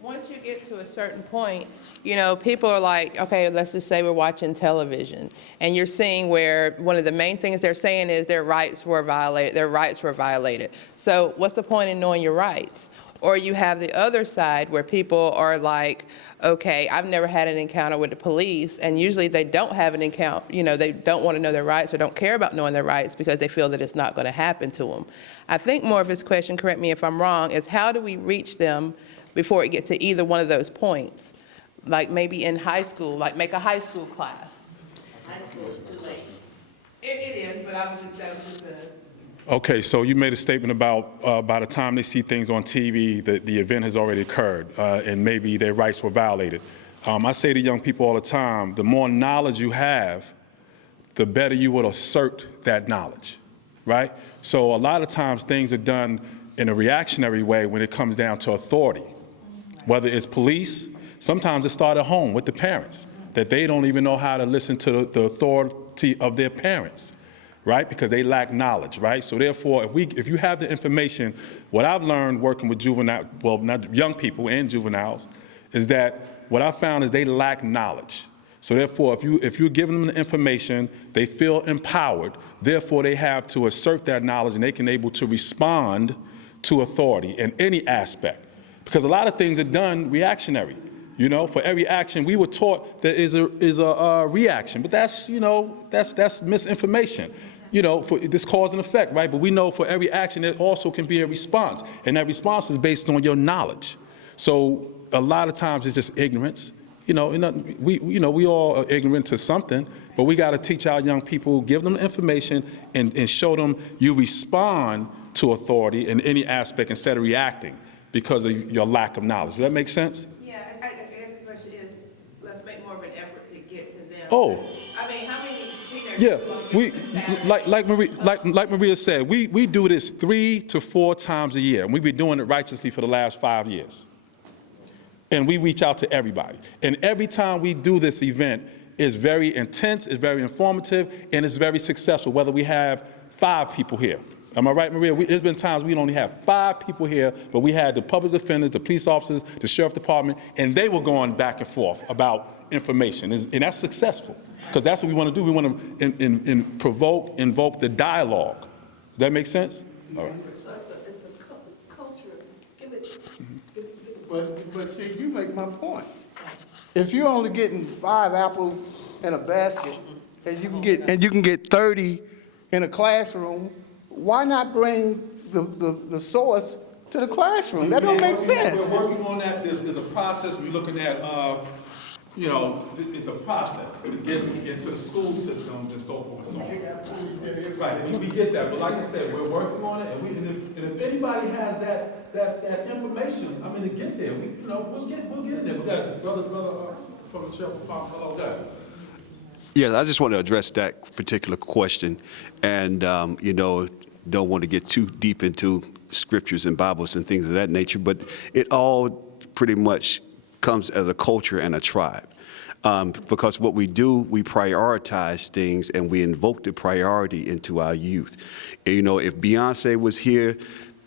once you get to a certain point, you know, people are like, okay, let's just say we're watching television, and you're seeing where one of the main things they're saying is their rights were violated, their rights were violated. So what's the point in knowing your rights? Or you have the other side where people are like, okay, I've never had an encounter with the police, and usually they don't have an encounter, you know, they don't want to know their rights or don't care about knowing their rights because they feel that it's not going to happen to them. I think more of his question, correct me if I'm wrong, is how do we reach them before it gets to either one of those points? Like maybe in high school, like make a high school class. High school is too late. It is, but that was just a... Okay, so you made a statement about by the time they see things on TV, the event has already occurred, and maybe their rights were violated. I say to young people all the time, the more knowledge you have, the better you will assert that knowledge, right? So a lot of times things are done in a reactionary way when it comes down to authority, whether it's police. Sometimes it starts at home with the parents, that they don't even know how to listen to the authority of their parents, right? Because they lack knowledge, right? So therefore, if you have the information, what I've learned working with juvenile, well, not young people and juveniles, is that what I found is they lack knowledge. So therefore, if you're giving them the information, they feel empowered. Therefore, they have to assert that knowledge, and they can able to respond to authority in any aspect. Because a lot of things are done reactionary. You know, for every action, we were taught there is a reaction, but that's, you know, that's misinformation. You know, for this cause and effect, right? But we know for every action, there also can be a response, and that response is based on your knowledge. So a lot of times it's just ignorance. You know, we all are ignorant to something, but we got to teach our young people, give them the information, and show them you respond to authority in any aspect instead of reacting because of your lack of knowledge. Does that make sense? I guess the question is, let's make more of an effort to get to them. Oh. I mean, how many teenagers? Yeah, we like Maria said, we do this 3 to 4 times a year, and we've been doing it righteously for the last 5 years. And we reach out to everybody. And every time we do this event, it's very intense, it's very informative, and it's very successful, whether we have 5 people here Am I right, Maria? There's been times we only have 5 people here, but we had the public defenders, the police officers, the sheriff department, and they were going back and forth about information. And that's successful, because that's what we want to do. We want to invoke the dialogue. Does that make sense? All right. So it's a culture, give it. But see, you make my point. If you're only getting 5 apples in a basket, and you can get 30 in a classroom, why not bring the source to the classroom? That don't make sense. We're working on that. There's a process. We're looking at, it's a process to get into the school systems and so forth and so on. Right, we get that, but like I said, we're working on it, and if anybody has that information, I mean, to get there, we'll get in there. We got brother from the sheriff department. Hello, guy. Yeah, I just want to address that particular question, and don't want to get too deep into scriptures and Bibles and things of that nature, but it all pretty much comes as a culture and a tribe. Because what we do, we prioritize things and we invoke the priority into our youth. And, if Beyonce was here,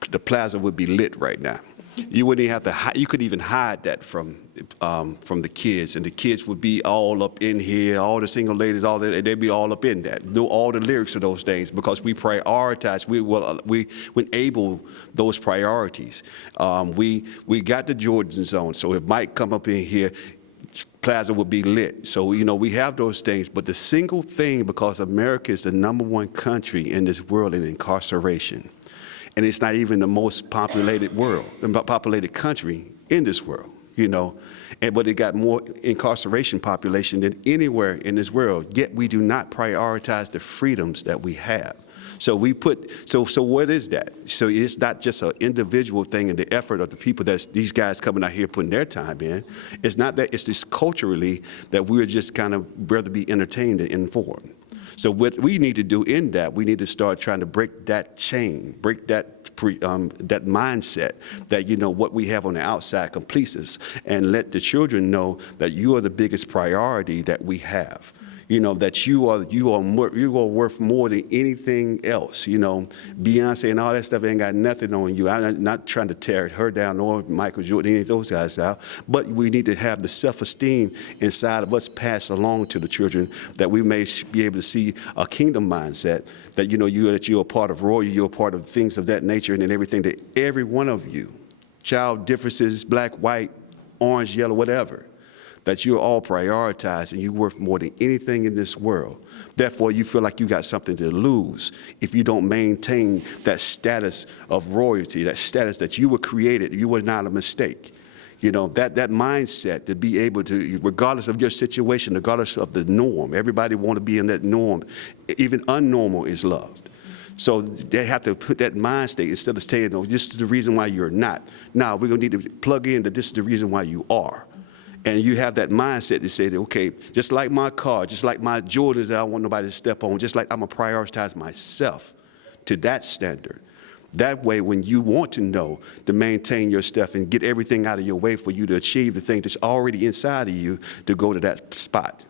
the plaza would be lit right now. You wouldn't even have to. You could even hide that from the kids, and the kids would be all up in here. All the single ladies, all that, they'd be all up in that. Know all the lyrics of those things because we prioritize. We enable those priorities. We got the Jordans on, so if Mike come up in here, plaza would be lit. So we have those things, but the single thing, because America is the #1 country in this world in incarceration. And it's not even the most populated country in this world, but it got more incarceration population than anywhere in this world, yet we do not prioritize the freedoms that we have. So so what is that? So it's not just an individual thing and the effort of the people these guys coming out here putting their time in. It's not that, it's just culturally that we're just kind of rather be entertained and informed. So what we need to do in that, we need to start trying to break that chain, break that that mindset that, what we have on the outside completes us, and let the children know that you are the biggest priority that we have. That you are worth more than anything else. Beyonce and all that stuff ain't got nothing on you. I'm not trying to tear her down or Michael Jordan, any of those guys out, but we need to have the self-esteem inside of us passed along to the children, that we may be able to see a kingdom mindset, that you're a part of royalty, you're a part of things of that nature, and then everything that every one of you, child differences, black, white, orange, yellow, whatever, that you're all prioritized and you're worth more than anything in this world. Therefore, you feel like you got something to lose if you don't maintain that status of royalty, that status that you were created, you were not a mistake. That mindset to be able to, regardless of your situation, regardless of the norm, everybody want to be in that norm. Even unnormal is loved. So they have to put that mind state instead of saying, no, this is the reason why you're not. Now, we're going to need to plug in that this is the reason why you are. And you have that mindset to say that, okay, just like my car, just like my Jordans that I don't want nobody to step on, just like I'm going to prioritize myself to that standard. That way, when you want to know to maintain your stuff and get everything out of your way for you to achieve the thing that's already inside of you to go to that spot.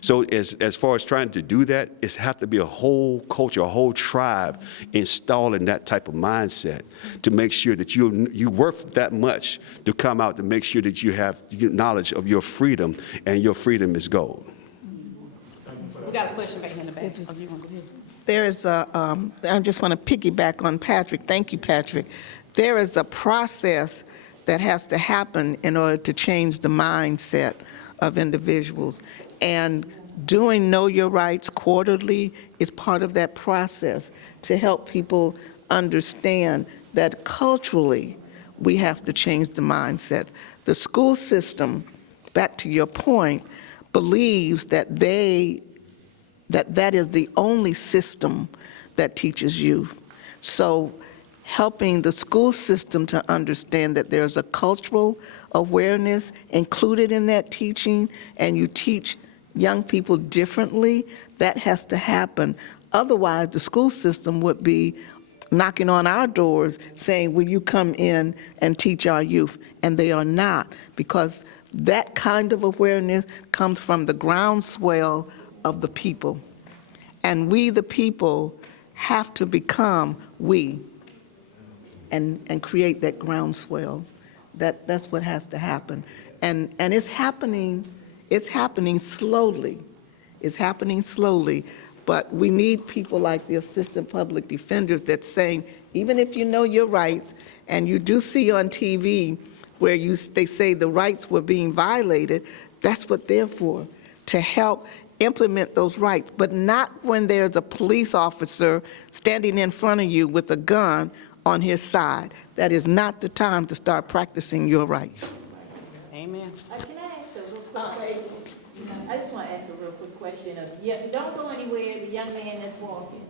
So as far as trying to do that, it's have to be a whole culture, a whole tribe installing that type of mindset to make sure that you're worth that much to come out to make sure that you have knowledge of your freedom, and your freedom is gold. We got a question back in the back. Oh, you want to go ahead? There is I just want to piggyback on Patrick. Thank you, Patrick. There is a process that has to happen in order to change the mindset of individuals. And doing Know Your Rights quarterly is part of that process to help people understand that culturally we have to change the mindset. The school system, back to your point, believes that that is the only system that teaches youth. So helping the school system to understand that there's a cultural awareness included in that teaching, and you teach young people differently, that has to happen. Otherwise, the school system would be knocking on our doors saying, will you come in and teach our youth? And they are not, because that kind of awareness comes from the groundswell of the people. And we, the people, have to become we and create that groundswell. That's what has to happen. And it's happening slowly. It's happening slowly, but we need people like the assistant public defenders that's saying, even if you know your rights, and you do see on TV where they say the rights were being violated, that's what they're for, to help implement those rights, but not when there's a police officer standing in front of you with a gun on his side. That is not the time to start practicing your rights. Amen. Can I ask a real quick question? I just want to ask a real quick question of, don't go anywhere, the young man that's walking.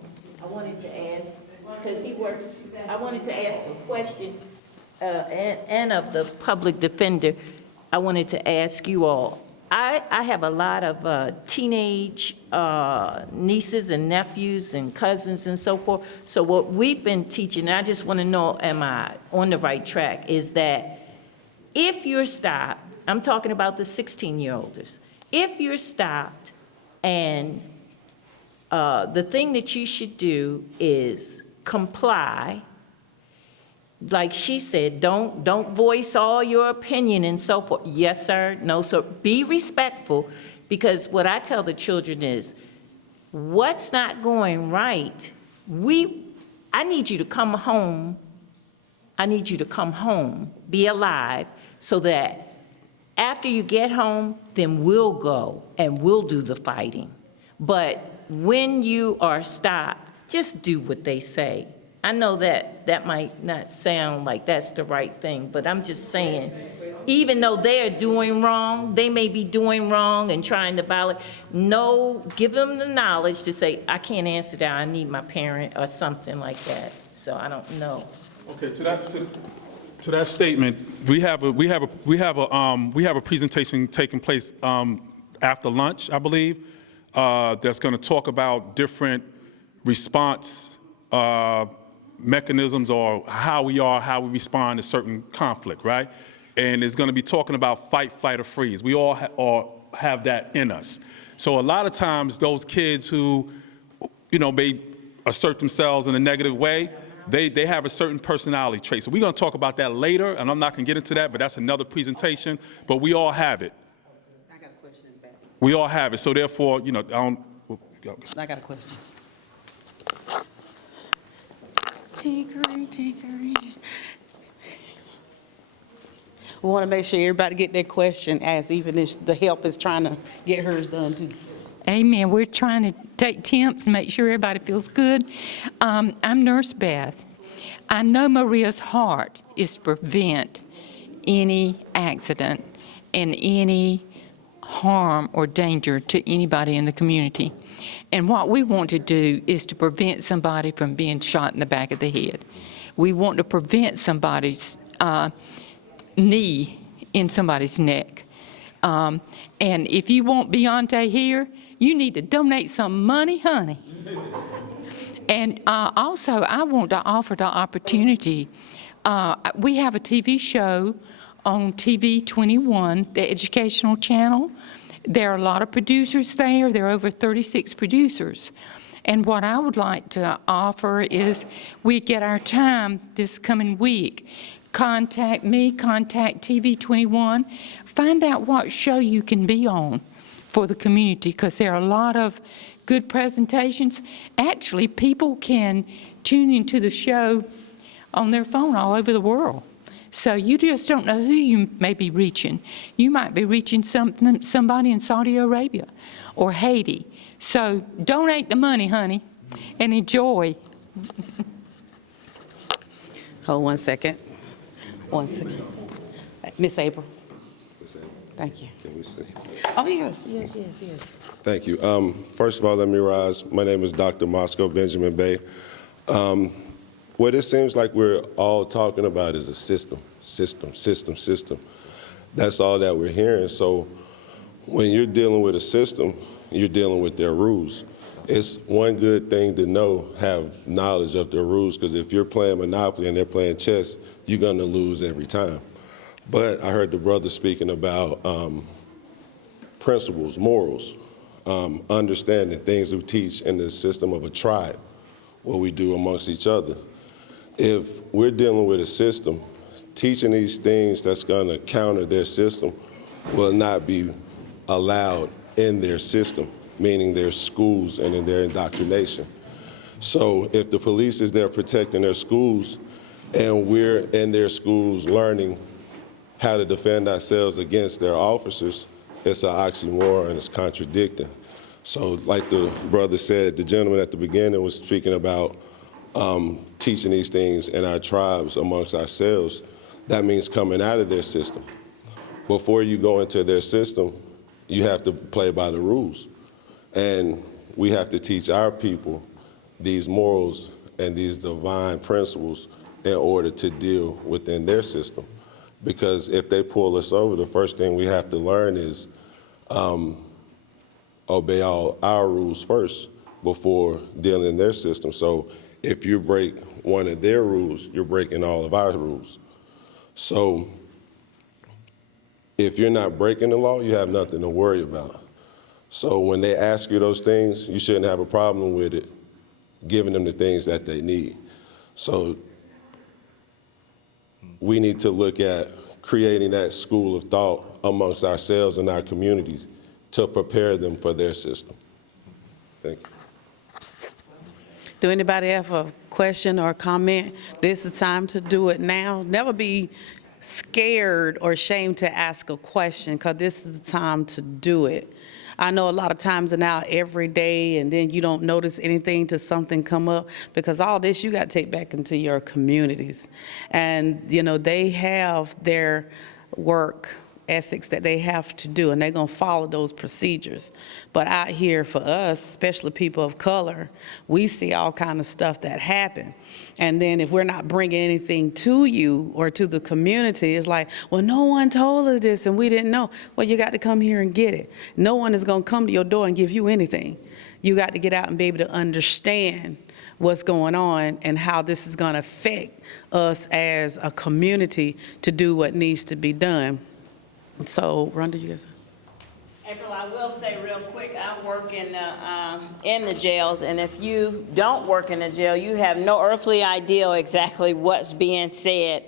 I wanted to ask, because he works, I wanted to ask a question, and of the public defender, I wanted to ask you all. I have a lot of teenage nieces and nephews and cousins and so forth. So what we've been teaching, and I just want to know, am I on the right track, is that if you're stopped, I'm talking about the 16-year-olds, if you're stopped and the thing that you should do is comply. Like she said, don't voice all your opinion and so forth. Yes, sir, no, sir. Be respectful, because what I tell the children is, what's not going right, I need you to come home. I need you to come home, be alive, so that after you get home, then we'll go and we'll do the fighting. But when you are stopped, just do what they say. I know that might not sound like that's the right thing, but I'm just saying, even though they're doing wrong, they may be doing wrong and trying to violate, no, give them the knowledge to say, I can't answer that, I need my parent, or something like that. So I don't know. Okay, to that statement, we have a presentation taking place after lunch, I believe, that's going to talk about different response mechanisms, or how we respond to certain conflict, right? And it's going to be talking about fight, flight, or freeze. We all have that in us. So a lot of times those kids who, may assert themselves in a negative way, they have a certain personality trait. So we're going to talk about that later, and I'm not going to get into that, but that's another presentation. But we all have it. I got a question in the back. We all have it. So therefore, I got a question. Tinkery. We want to make sure everybody get their question asked, even if the help is trying to get hers done too. Amen. We're trying to take temps and make sure everybody feels good. I'm Nurse Beth. I know Maria's heart is to prevent any accident and any harm or danger to anybody in the community. And what we want to do is to prevent somebody from being shot in the back of the head. We want to prevent somebody's knee in somebody's neck. And if you want Beyonce here, you need to donate some money, honey. And also, I want to offer the opportunity. We have a TV show on TV 21, the educational channel. There are a lot of producers there. There are over 36 producers. And what I would like to offer is we get our time this coming week. Contact me, contact TV 21. Find out what show you can be on for the community, because there are a lot of good presentations. Actually, people can tune into the show on their phone all over the world. So you just don't know who you may be reaching. You might be reaching somebody in Saudi Arabia or Haiti. So donate the money, honey, and enjoy. Hold 1 second. 1 second. Miss April. Thank you. Oh, yes. Thank you. First of all, let me rise. My name is Dr. Moscow Benjamin Bay. What it seems like we're all talking about is a system. That's all that we're hearing. So when you're dealing with a system, you're dealing with their rules. It's one good thing to have knowledge of their rules, because if you're playing Monopoly and they're playing chess, you're going to lose every time. But I heard the brother speaking about principles, morals, understanding things we teach in the system of a tribe, what we do amongst each other. If we're dealing with a system, teaching these things that's going to counter their system will not be allowed in their system, meaning their schools and in their indoctrination. So if the police is there protecting their schools and we're in their schools learning how to defend ourselves against their officers, it's an oxymoron, it's contradicting. So like the brother said, the gentleman at the beginning was speaking about teaching these things in our tribes amongst ourselves. That means coming out of their system. Before you go into their system, you have to play by the rules. And we have to teach our people these morals and these divine principles in order to deal within their system. Because if they pull us over, the first thing we have to learn is obey all our rules first before dealing in their system. So if you break one of their rules, you're breaking all of our rules. So if you're not breaking the law, you have nothing to worry about. So when they ask you those things, you shouldn't have a problem with it, giving them the things that they need. So we need to look at creating that school of thought amongst ourselves and our communities to prepare them for their system. Thank you. Do anybody have a question or comment? This is the time to do it now. Never be scared or ashamed to ask a question, because this is the time to do it. I know a lot of times now every day, and then you don't notice anything till something come up, because all this you got to take back into your communities. And, you know, they have their work ethics that they have to do, and they're going to follow those procedures. But out here for us, especially people of color, we see all kind of stuff that happen. And then if we're not bringing anything to you or to the community, it's like, well, no one told us this and we didn't know. Well, you got to come here and get it. No one is going to come to your door and give you anything. You got to get out and be able to understand what's going on and how this is going to affect us as a community to do what needs to be done. So, Rhonda, you guys? April, I will say real quick, I work in the jails, and if you don't work in the jail, you have no earthly idea exactly what's being said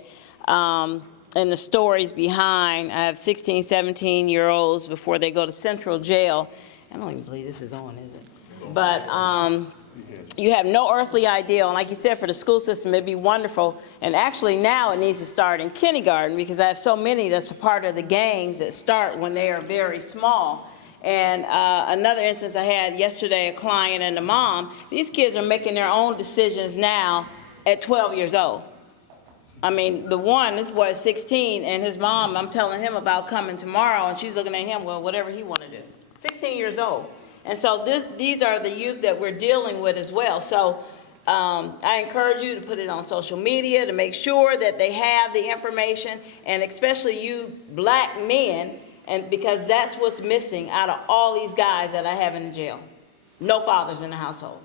and the stories behind. I have 16, 17-year-olds before they go to Central Jail. I don't even believe this is on, is it? But you have no earthly idea, and like you said, for the school system, it'd be wonderful. And actually now it needs to start in kindergarten, because I have so many that's a part of the gangs that start when they are very small. And another instance I had yesterday, a client and a mom, these kids are making their own decisions now at 12 years old. I mean, the one, this boy is 16, and his mom, I'm telling him about coming tomorrow, and she's looking at him, well, whatever he want to do. 16 years old. And so these are the youth that we're dealing with as well. So I encourage you to put it on social media to make sure that they have the information, and especially you black men, and because that's what's missing out of all these guys that I have in the jail. No fathers in the household.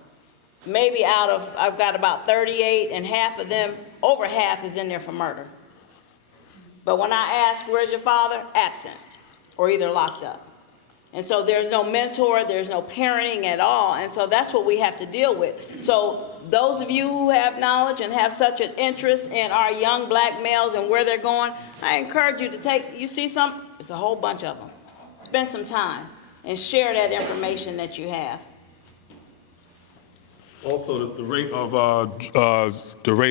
Maybe I've got about 38, and half of them, over half is in there for murder. But when I ask, where's your father? Absent, or either locked up. And so there's no mentor, there's no parenting at all, and so that's what we have to deal with. So those of you who have knowledge and have such an interest in our young black males and where they're going, I encourage you to you see some, it's a whole bunch of them. Spend some time and share that information that you have. Also, the rate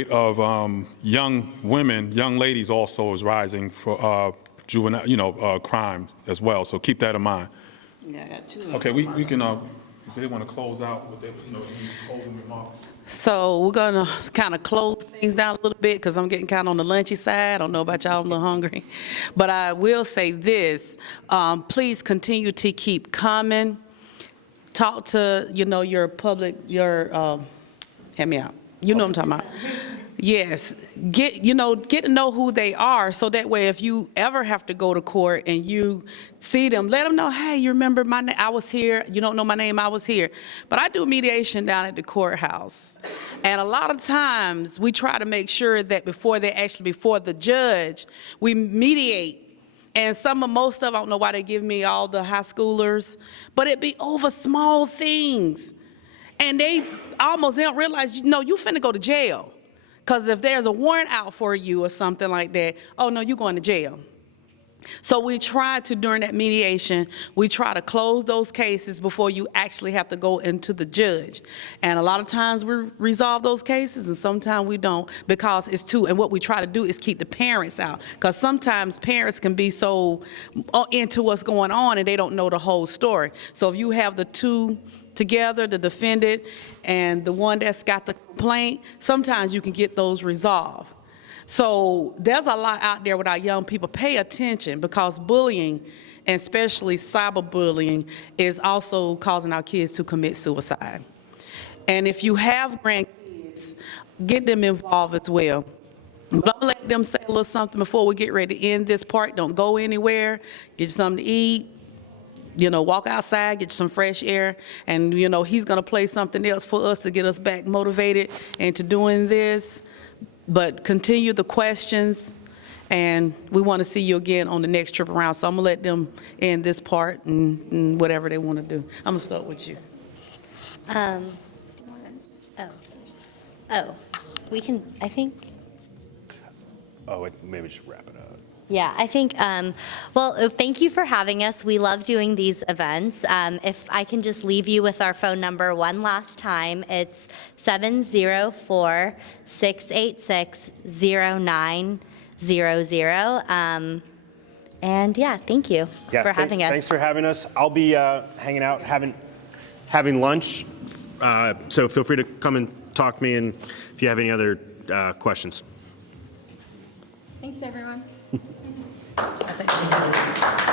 of young women, young ladies also is rising for juvenile, crime as well. So keep that in mind. Yeah, I got two. Okay, we can, if they want to close out with their, closing remarks. So we're going to kind of close things down a little bit, because I'm getting kind of on the lunchy side. I don't know about y'all, I'm a little hungry. But I will say this, please continue to keep coming. Talk to, your public, help me out. You know what I'm talking about. Yes, get to know who they are, so that way if you ever have to go to court and you see them, let them know, hey, you remember my name? I was here. You don't know my name? I was here. But I do mediation down at the courthouse. And a lot of times we try to make sure that before the judge, we mediate. And most of, I don't know why they give me all the high schoolers, but it be over small things. And they don't realize, you finna go to jail. Because if there's a warrant out for you or something like that, oh, no, you're going to jail. So we try to, during that mediation, we try to close those cases before you actually have to go into the judge. And a lot of times we resolve those cases and sometimes we don't because it's too, and what we try to do is keep the parents out. Because sometimes parents can be so into what's going on and they don't know the whole story. So if you have the two together, the defendant and the one that's got the complaint, sometimes you can get those resolved. So there's a lot out there with our young people. Pay attention because bullying, and especially cyberbullying, is also causing our kids to commit suicide. And if you have grandkids, get them involved as well. Don't let them say a little something before we get ready to end this part. Don't go anywhere. Get you something to eat. You know, walk outside, get you some fresh air, and, you know, he's going to play something else for us to get us back motivated into doing this. But continue the questions, and we want to see you again on the next trip around. So I'm going to let them end this part and whatever they want to do. I'm going to start with you. We can, I think. Oh, maybe just wrap it up. Yeah, I think, well, thank you for having us. We love doing these events. If I can just leave you with our phone number one last time, it's 704-686-0900. And yeah, thank you for having us. Thanks for having us. I'll be hanging out, having lunch. So feel free to come and talk to me, and if you have any other questions. Thanks, everyone. I think she had it.